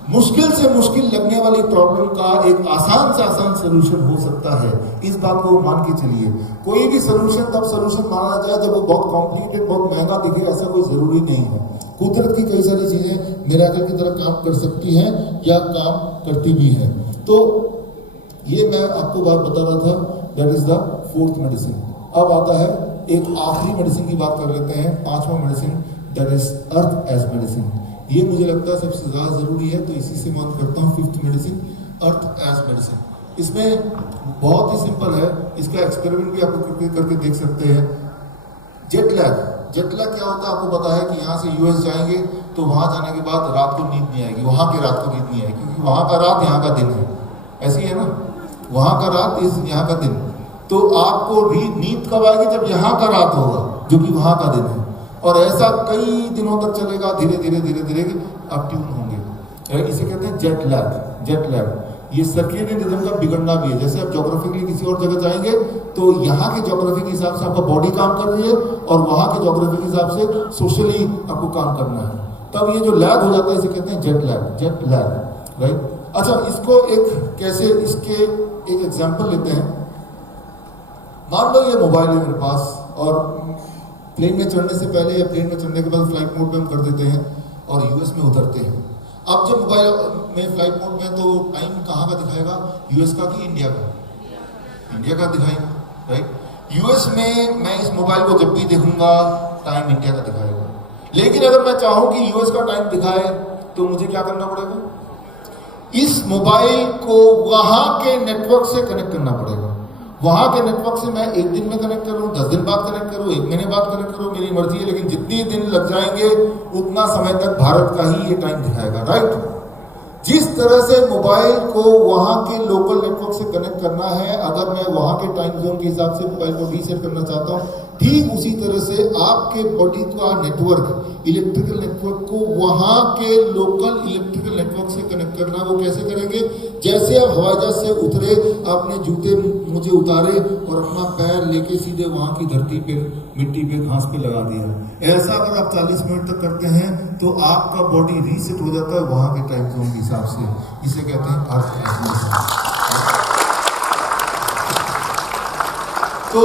मुश्किल से मुश्किल लगने वाली प्रॉब्लम का एक आसान से आसान सोल्यूशन हो सकता है, इस बात को मान के चलिए। कोई भी सोल्यूशन तब सोल्यूशन माना जाए जब वो बहुत कॉम्प्लिकेटेड, बहुत महंगा दिखे, ऐसा कोई जरूरी नहीं है। कुदरत की कई सारी चीजें मिरेकल की तरह काम कर सकती हैं या काम करती भी हैं। तो ये मैं आपको बात बता रहा था, that is the 4th medicine. अब आता है एक आखिरी मेडिसिन की बात कर लेते हैं, 5वां medicine, that is earth as medicine. ये मुझे लगता है सबसे ज़्यादा ज़रूरी है, तो इसी से मान करता हूँ 5th मेडिसिन, अर्थ एज मेडिसिन। इसमें बहुत ही सिंपल है, इसका एक्सपेरिमेंट भी आप करके देख सकते हैं। जेट लैग क्या होता है आपको पता है कि यहाँ से यूएस जाएंगे तो वहाँ जाने के बाद रात को नींद नहीं आएगी, वहाँ की रात को नींद नहीं आएगी, क्योंकि वहाँ का रात यहाँ का दिन है। ऐसी है ना, वहाँ का रात इस यहाँ का दिन। तो आपको नींद कब आएगी? जब यहाँ का रात होगा जो कि वहाँ का दिन है। और ऐसा कई दिनों तक चलेगा, धीरे धीरे आप ट्यून होंगे। इसे कहते हैं जेट लैग। ये सर्केडियन रिदम का बिगड़ना भी है। जैसे आप ज्योग्राफिकली किसी और जगह जाएंगे तो यहाँ के ज्योग्राफी के हिसाब से आपका बॉडी काम कर रही है और वहाँ के ज्योग्राफी के हिसाब से सोशली आपको काम करना है। तब ये जो लैग हो जाता है इसे कहते हैं जेट लैग, राइट। अच्छा, इसको एक कैसे, इसके एक एग्जाम्पल लेते हैं। मान लो ये मोबाइल है मेरे पास और प्लेन में चढ़ने से पहले या प्लेन में चढ़ने के बाद फ्लाइट मोड पे हम कर देते हैं और यूएस में उतरते हैं। अब जब मोबाइल में फ्लाइट मोड में तो टाइम कहाँ का दिखाएगा? यूएस का कि इंडिया का? इंडिया का दिखाएगा, राइट। यूएस में मैं इस मोबाइल को जब भी देखूंगा टाइम इंडिया का दिखाएगा। लेकिन अगर मैं चाहूँ कि यूएस का टाइम दिखाए तो मुझे क्या करना पड़ेगा? इस मोबाइल को वहाँ के नेटवर्क से कनेक्ट करना पड़ेगा। वहाँ के नेटवर्क से मैं एक दिन में कनेक्ट करूँ, 10 दिन बाद कनेक्ट करूँ, 1 महीने बाद कनेक्ट करूँ, मेरी मर्जी है। लेकिन जितने दिन लग जाएंगे उतना समय तक भारत का ही ये टाइम दिखाएगा, राइट। जिस तरह से मोबाइल को वहाँ के लोकल नेटवर्क से कनेक्ट करना है, अगर मैं वहाँ के टाइम जोन के हिसाब से मोबाइल को रीसेट करना चाहता हूँ, ठीक उसी तरह से आपके बॉडी का नेटवर्क, इलेक्ट्रिकल नेटवर्क को वहाँ के लोकल इलेक्ट्रिकल नेटवर्क से कनेक्ट करना। वो कैसे करेंगे? जैसे आप हवाई जहाज से उतरे, आपने जूते मुझे उतारे और अपना पैर लेके सीधे वहाँ की धरती पे, मिट्टी पे, घास पे लगा दिया। ऐसा अगर आप 40 मिनट तक करते हैं तो आपका बॉडी रीसेट हो जाता है वहाँ के टाइम जोन के हिसाब से। इसे कहते हैं अर्थ एज। तो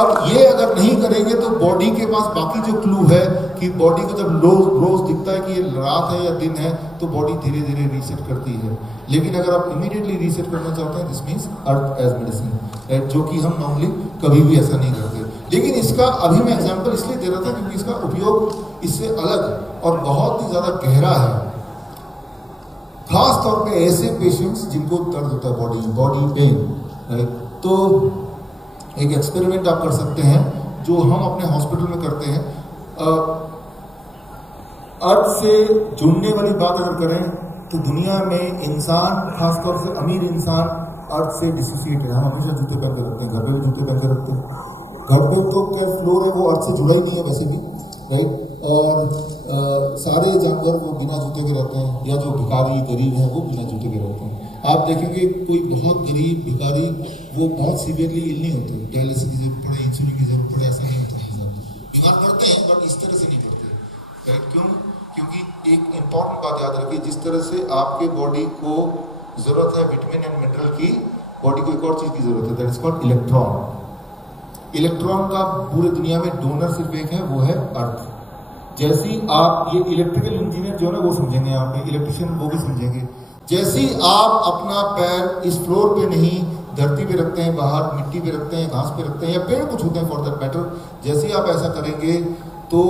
अब ये अगर नहीं करेंगे तो बॉडी के पास बाकी जो क्लू है कि बॉडी को जब रोज दिखता है कि ये रात है या दिन है तो बॉडी धीरे धीरे रीसेट करती है। लेकिन अगर आप इमीडिएटली रीसेट करना चाहते हैं, this means earth as medicine, जो कि हम नॉर्मली कभी भी ऐसा नहीं करते। लेकिन इसका अभी मैं एग्जांपल इसलिए दे रहा था क्योंकि इसका उपयोग इससे अलग और बहुत ही ज़्यादा गहरा है, खास तौर पे ऐसे पेशेंट्स जिनको दर्द होता है बॉडी पेन, राइट। तो एक एक्सपेरिमेंट आप कर सकते हैं जो हम अपने हॉस्पिटल में करते हैं। अर्थ से जुड़ने वाली बात अगर करें तो दुनिया में इंसान, खासतौर से अमीर इंसान, अर्थ से डिसोसिएट है। हम हमेशा जूते पहन कर रखते हैं, घर पे भी जूते पहन कर रखते हैं। घर पे तो क्या फ्लोर है वो अर्थ से जुड़ा ही नहीं है वैसे भी, राइट। और सारे जानवर वो बिना जूते के रहते हैं, या जो भिखारी गरीब हैं वो बिना जूते के रहते हैं। आप देखेंगे कोई बहुत गरीब भिखारी वो बहुत सीवियरली इल नहीं होते, डायलिसिस की जरूरत पड़े, इंसुलिन की जरूरत पड़े, ऐसा नहीं होता। बीमार पड़ते हैं बट इस तरह से नहीं पड़ते, राइट। क्यों? क्योंकि एक इंपॉर्टेंट बात याद रखिए, जिस तरह से आपके बॉडी को जरूरत है विटामिन एंड मिनरल की, बॉडी को एक और चीज़ की जरूरत है, that is called electron. Electron का पूरे दुनिया में डोनर सिर्फ एक है, वो है अर्थ। जैसी आप, ये इलेक्ट्रिकल इंजीनियर जो है ना वो समझेंगे, यहाँ पे इलेक्ट्रिशियन वो भी समझेंगे। जैसी आप अपना पैर इस फ्लोर पे नहीं धरती पे रखते हैं, बाहर मिट्टी पे रखते हैं, घास पे रखते हैं, या पेड़ को छूते हैं फॉर दैट मैटर, जैसे ही आप ऐसा करेंगे तो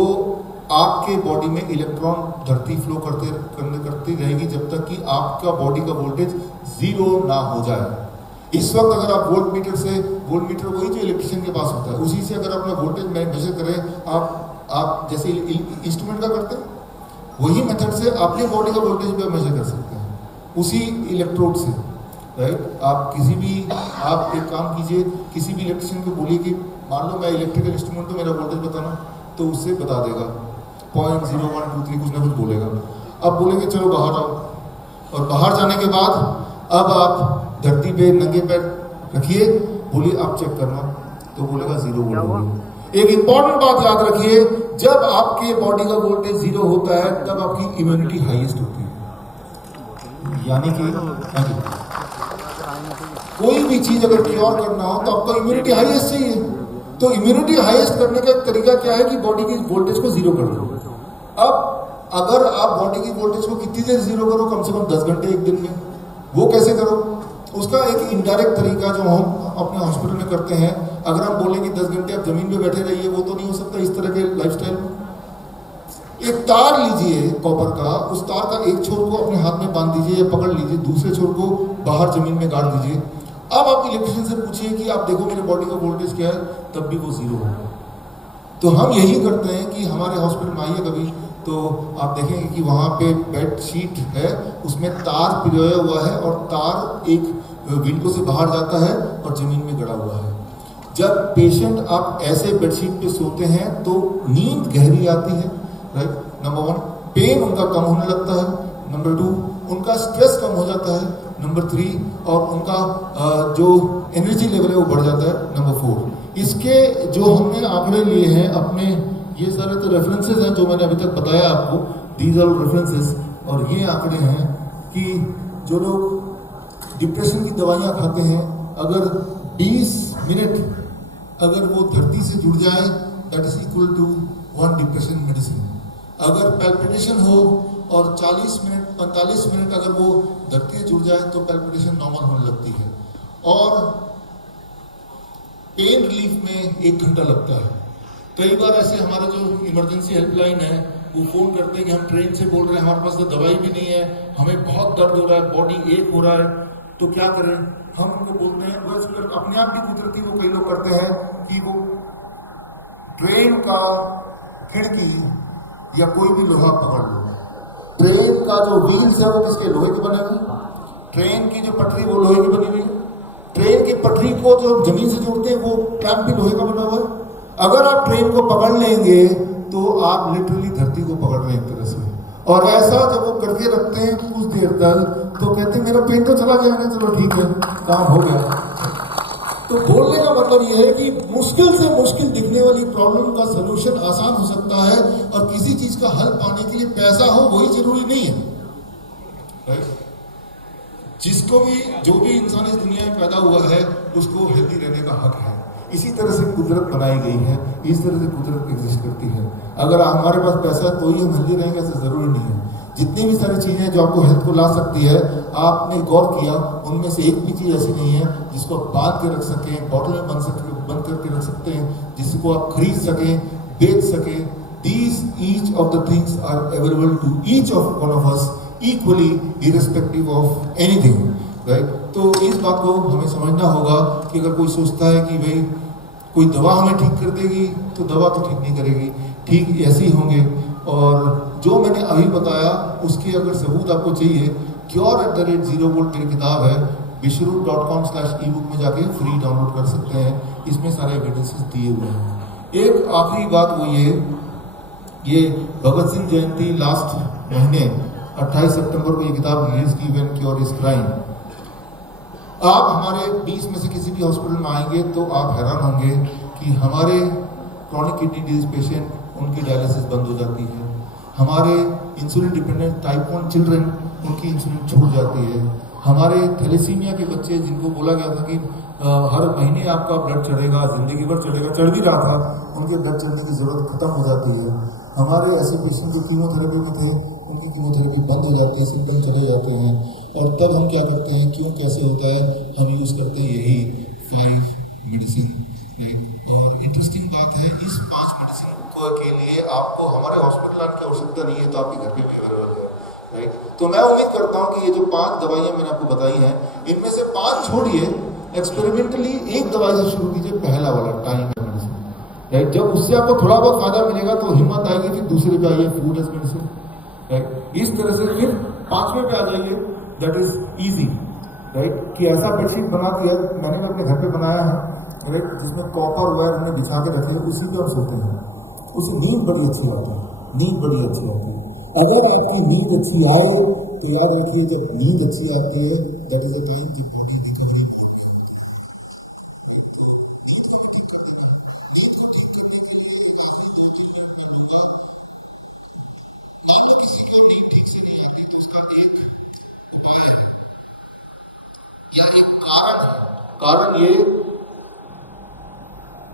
आपके बॉडी में इलेक्ट्रॉन धरती फ्लो करती रहेगी जब तक कि आपका बॉडी का वोल्टेज जीरो ना हो जाए। इस वक्त अगर आप वोल्ट मीटर वही जो इलेक्ट्रिशियन के पास होता है, उसी से अगर अपना वोल्टेज मेजर करें, आप जैसे इंस्ट्रूमेंट का करते हैं, वही मेथड से अपने बॉडी का वोल्टेज भी मेजर कर सकते हैं, उसी इलेक्ट्रोड से, राइट। आप एक काम कीजिए, किसी भी इलेक्ट्रिशियन को बोलिए कि मान लो मैं इलेक्ट्रिकल इंस्ट्रूमेंट तो मेरा वोल्टेज बताना, तो उससे बता देगा 0.0123 कुछ ना कुछ बोलेगा। अब बोलेंगे चलो बाहर आओ, और बाहर जाने के बाद अब आप धरती पे नंगे पैर रखिए, बोलिए आप चेक करना, तो बोलेगा 0 वोल्ट। एक इंपॉर्टेंट बात याद रखिए, जब आपके बॉडी का वोल्टेज 0 होता है तब आपकी इम्यूनिटी हाईएस्ट होती है। यानी कि कोई भी चीज अगर क्योर करना हो तो आपको इम्यूनिटी हाईएस्ट चाहिए। तो इम्यूनिटी हाईएस्ट करने का एक तरीका क्या है कि बॉडी की वोल्टेज को 0 कर दो। अब अगर आप बॉडी की वोल्टेज को कितनी देर 0 करो, कम से कम 10 घंटे एक दिन में, वो कैसे करो? उसका एक इनडायरेक्ट तरीका जो हम अपने हॉस्पिटल में करते हैं, अगर हम बोलें कि 10 घंटे आप जमीन पे बैठे रहिए, वो तो नहीं हो सकता इस तरह के लाइफस्टाइल में। एक तार लीजिए कॉपर का, उस तार का एक छोर को अपने हाथ में बांध दीजिए या पकड़ लीजिए, दूसरे छोर को बाहर जमीन में गाड़ दीजिए। अब आप इलेक्ट्रिशियन से पूछिए कि आप देखो मेरे बॉडी का वोल्टेज क्या है, तब भी वो 0 होगा। तो हम यही करते हैं कि हमारे हॉस्पिटल में आइए कभी, तो आप देखेंगे कि वहाँ पे बेड शीट है, उसमें तार पिरोया हुआ है और तार एक विंडो से बाहर जाता है और जमीन में गड़ा हुआ है। जब पेशेंट आप ऐसे बेडशीट पे सोते हैं तो नींद गहरी आती है, राइट। नंबर 1, पेन उनका कम होने लगता है। नंबर 2, उनका स्ट्रेस कम हो जाता है। नंबर 3, और उनका जो एनर्जी लेवल है वो बढ़ जाता है। नंबर 4, इसके जो हमने आंकड़े लिए हैं अपने, ये सारे तो रेफरेंसेस हैं जो मैंने अभी तक बताया आपको, दीज आर रेफरेंसेस। और ये आंकड़े हैं कि जो लोग डिप्रेशन की दवाइयाँ खाते हैं, अगर 20 मिनट अगर वो धरती से जुड़ जाए, that is equal to 1 depression medicine. अगर पैल्पिटेशन हो और 40 मिनट 45 मिनट अगर वो धरती से जुड़ जाए तो पैल्पिटेशन नॉर्मल होने लगती है। और पेन रिलीफ में 1 घंटा लगता है। कई बार ऐसे हमारा जो इमरजेंसी हेल्पलाइन है वो फ़ोन करते हैं कि हम ट्रेन से बोल रहे हैं, हमारे पास तो दवाई भी नहीं है, हमें बहुत दर्द हो रहा है, बॉडी एक हो रहा है, तो क्या करें? हम उनको बोलते हैं, वो अपने आप भी कुदरती वो कई लोग करते हैं कि वो ट्रेन का खिड़की या कोई भी लोहा पकड़ लो। ट्रेन का जो व्हील्स है वो किसके? लोहे के बने हुए हैं। ट्रेन की जो पटरी वो लोहे की बनी हुई है। ट्रेन की पटरी को जो जमीन से जोड़ते हैं वो ट्रैक भी लोहे का बना हुआ है। अगर आप ट्रेन को पकड़ लेंगे तो आप लिटरली धरती को पकड़ रहे हैं एक तरह से। और ऐसा जब वो करके रखते हैं कुछ देर तक, तो कहते हैं मेरा पेन तो चला गया ना, चलो ठीक है, काम हो गया। तो बोलने का मतलब यह है कि मुश्किल से मुश्किल दिखने वाली प्रॉब्लम का सलूशन आसान हो सकता है, और किसी चीज का हल पाने के लिए पैसा हो वही जरूरी नहीं है, राइट। जिसको भी, जो भी इंसान इस दुनिया में पैदा हुआ है उसको हेल्दी रहने का हक है। इसी तरह से कुदरत बनाई गई है, इस तरह से कुदरत एग्जिस्ट करती है। अगर हमारे पास पैसा है तो ही हम हेल्दी रहेंगे, ऐसा जरूरी नहीं है। जितनी भी सारी चीज़ें जो आपको हेल्थ को ला सकती है, आपने गौर किया, उनमें से एक भी चीज़ ऐसी नहीं है जिसको आप बांध के रख सकें, बॉटल में बंद करके रख सकते हैं, जिसको आप खरीद सकें, बेच सकें। These each of the things are available to each of one of us equally, irrespective of anything, right? तो इस बात को हमें समझना होगा कि अगर कोई सोचता है कि भाई कोई दवा हमें ठीक कर देगी, तो दवा तो ठीक नहीं करेगी, ठीक ऐसे ही होंगे। और जो मैंने अभी बताया उसके अगर सबूत आपको चाहिए, cure@0volt मेरी किताब है, vishru.com/ebook में जाके फ्री डाउनलोड कर सकते हैं। इसमें सारे एविडेंसेस दिए हुए हैं। एक आखिरी बात वो ये भगत सिंह जयंती लास्ट महीने 28 सितंबर को ये किताब रिलीज की, व्हेन क्योर इज क्राइम। आप हमारे 20 में से किसी भी हॉस्पिटल में आएंगे तो आप हैरान होंगे कि हमारे क्रॉनिक किडनी डिजीज पेशेंट, उनकी डायलिसिस बंद हो जाती है। हमारे इंसुलिन डिपेंडेंट टाइप 1 चिल्ड्रन, उनकी इंसुलिन छूट जाती है। हमारे थैलेसीमिया के बच्चे जिनको बोला गया था कि हर महीने आपका ब्लड चढ़ेगा, जिंदगी भर चढ़ेगा, चढ़ भी रहा था, उनके ब्लड चढ़ने की जरूरत खत्म हो जाती है। हमारे ऐसे पेशेंट जो कीमोथेरेपी में थे, उनकी कीमोथेरेपी बंद हो जाती है, सिम्टम चले जाते हैं, और तब हम क्या करते हैं, क्यों कैसे होता है, हम यूज़ करते हैं यही 5 मेडिसिन, राइट। और इंटरेस्टिंग बात है, इस 5 मेडिसिन के लिए आपको हमारे हॉस्पिटल आने की आवश्यकता नहीं है, तो आपके घर पे भी अवेलेबल है, राइट। तो मैं उम्मीद करता हूँ कि ये जो 5 दवाइयाँ मैंने आपको बताई हैं, इनमें से 5 छोड़िए, एक्सपेरिमेंटली एक दवाई से शुरू कीजिए, पहला वाला टाइम मेडिसिन, राइट। जब उससे आपको थोड़ा बहुत फायदा मिलेगा तो हिम्मत आएगी, फिर दूसरे पे आइए, फूड एज मेडिसिन, राइट। इस तरह से फिर 5वें पे आ जाइए, दैट इज ईजी, राइट। कि ऐसा बेडशीट बना दिया मैंने अपने घर पे बनाया है, राइट, जिसमें कॉपर वायर हमने बिछा के रखे हैं, उसी पे हम सोते हैं, उससे नींद बड़ी अच्छी आती है, नींद बड़ी अच्छी आती है। अगर आपकी नींद अच्छी आए तो याद रखिए, जब नींद अच्छी आती है, दैट इज अ टाइम की बॉडी रिकवरी। किसी को नींद ठीक से नहीं आती तो उसका एक उपाय या एक कारण ये,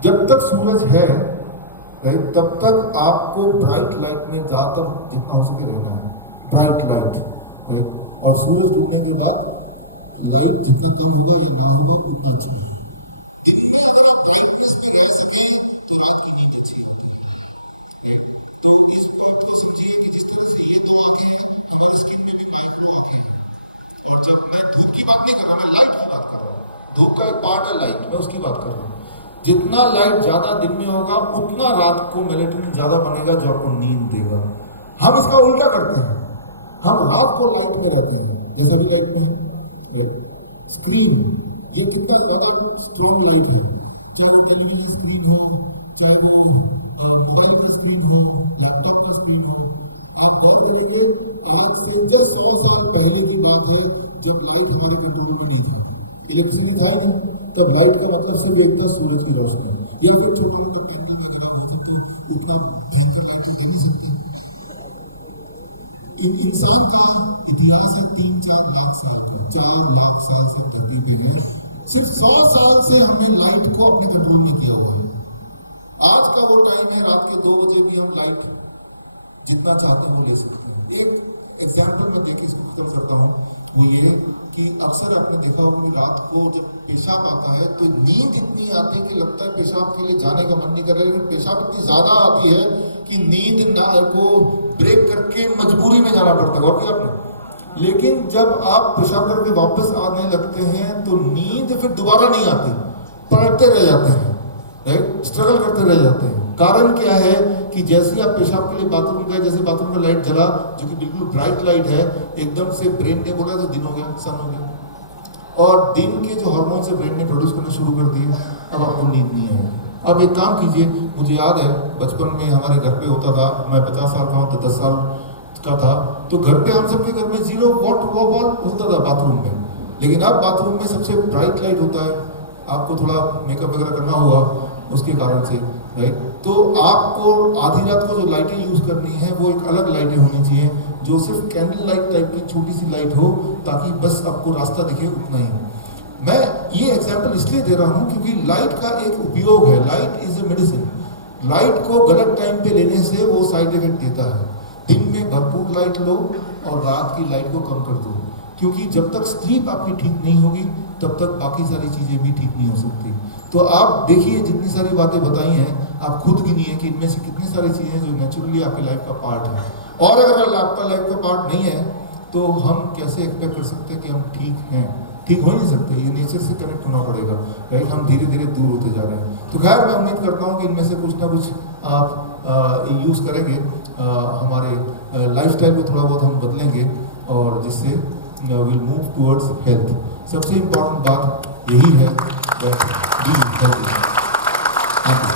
जब तक सूरज है, राइट, तब तक आपको ब्राइट लाइट में ज़्यादातर जितना हो सके रहना है, ब्राइट लाइट, राइट। और सूरज डूबने के बाद लाइट जितना कम होगा या ना होगा उतना अच्छा है। दिन में अगर आप ब्राइटनेस बढ़ा सकें तो रात की नींद अच्छी होती है। तो इस बात को समझिए कि जिस तरह से ये दवा की हमारी स्किन में भी माइक्रो आ गया, और जब मैं धूप की बात नहीं कर रहा, मैं लाइट की बात कर रहा हूँ, धूप का एक पार्ट है लाइट, मैं उसकी बात कर रहा हूँ। जितना लाइट ज्यादा दिन में होगा उतना रात को मेलेटोनिन ज्यादा बनेगा, जो आपको नींद देगा। हम इसका उल्टा करते हैं, हम रात को लाइट में रहते हैं, जैसा भी करते हैं स्क्रीन, ये कितना बड़ा स्ट्रॉन्ग लाइट है, चाहे कंप्यूटर स्क्रीन हो, चाहे फोन की स्क्रीन हो, लैपटॉप की स्क्रीन हो, आप देखिए, आज से 100 साल पहले की बात है, जब लाइट हमारे कंप्यूटर में नहीं थी, इलेक्ट्रिक था, तब लाइट का मतलब सिर्फ एक था, सूरज की रोशनी, ये कुछ इंसान का इतिहास है 3-4 लाख साल, 4 लाख साल से धरती पे सिर्फ 100 साल से हमने लाइट को अपने कंट्रोल में किया हुआ है। आज का वो टाइम है, रात के 2 बजे भी हम लाइट जितना चाहते हैं वो ले सकते हैं। एक एग्जाम्पल मैं देखिए इसको खत्म करता हूँ, वो ये कि अक्सर आपने देखा होगा कि रात को जब पेशाब आता है तो नींद इतनी आती है कि लगता है पेशाब के लिए जाने का मन नहीं कर रहा है, लेकिन पेशाब इतनी ज्यादा आती है कि नींद ना को ब्रेक करके मजबूरी में जाना पड़ता है, और क्या आपने। लेकिन जब आप पेशाब करके वापस आने लगते हैं तो नींद फिर दोबारा नहीं आती, पलटते रह जाते हैं, राइट, स्ट्रगल करते रह जाते हैं। कारण क्या है कि जैसे ही आप पेशाब के लिए बाथरूम गए, जैसे बाथरूम में लाइट जला जो कि बिल्कुल ब्राइट लाइट है, एकदम से ब्रेन ने बोला तो दिन हो गया, सन हो गया, और दिन के जो हार्मोन से ब्रेन ने प्रोड्यूस करना शुरू कर दिए, अब आपको नींद नहीं आएगी। अब एक काम कीजिए, मुझे याद है बचपन में हमारे घर पे होता था, मैं 50 साल का हूँ तो 10 साल का था, तो घर पे हम सबके घर में 0 वॉट बॉल होता था बाथरूम में, लेकिन अब बाथरूम में सबसे ब्राइट लाइट होता है। आपको थोड़ा मेकअप वगैरह करना होगा उसके कारण से, राइट। तो आपको आधी रात को जो लाइटें यूज करनी है वो एक अलग लाइटें होनी चाहिए, जो सिर्फ कैंडल लाइट टाइप की छोटी सी लाइट हो, ताकि बस आपको रास्ता दिखे, उतना ही। मैं ये एग्जांपल इसलिए दे रहा हूँ क्योंकि लाइट का एक उपयोग है, light is a medicine. Light को गलत टाइम पे लेने से वो साइड इफेक्ट देता है। दिन में भरपूर लाइट लो और रात की लाइट को कम कर दो, क्योंकि जब तक स्लीप आपकी ठीक नहीं होगी तब तक बाकी सारी चीज़ें भी ठीक नहीं हो सकती। तो आप देखिए जितनी सारी बातें बताई हैं, आप खुद गिनिए कि इनमें से कितनी सारी चीज़ें जो नेचुरली आपकी लाइफ का पार्ट है, और अगर आपका लाइफ का पार्ट नहीं है तो हम कैसे एक्सपेक्ट कर सकते हैं कि हम ठीक हैं। ठीक हो नहीं सकते, ये नेचर से कनेक्ट होना पड़ेगा, राइट। हम धीरे धीरे दूर होते जा रहे हैं। तो खैर मैं उम्मीद करता हूँ कि इनमें से कुछ ना कुछ आप यूज़ करेंगे, हमारे लाइफस्टाइल को थोड़ा बहुत हम बदलेंगे, और जिससे विल मूव टुवर्ड्स हेल्थ। सबसे इम्पोर्टेंट बात यही है, बी हेल्थी। Thank you.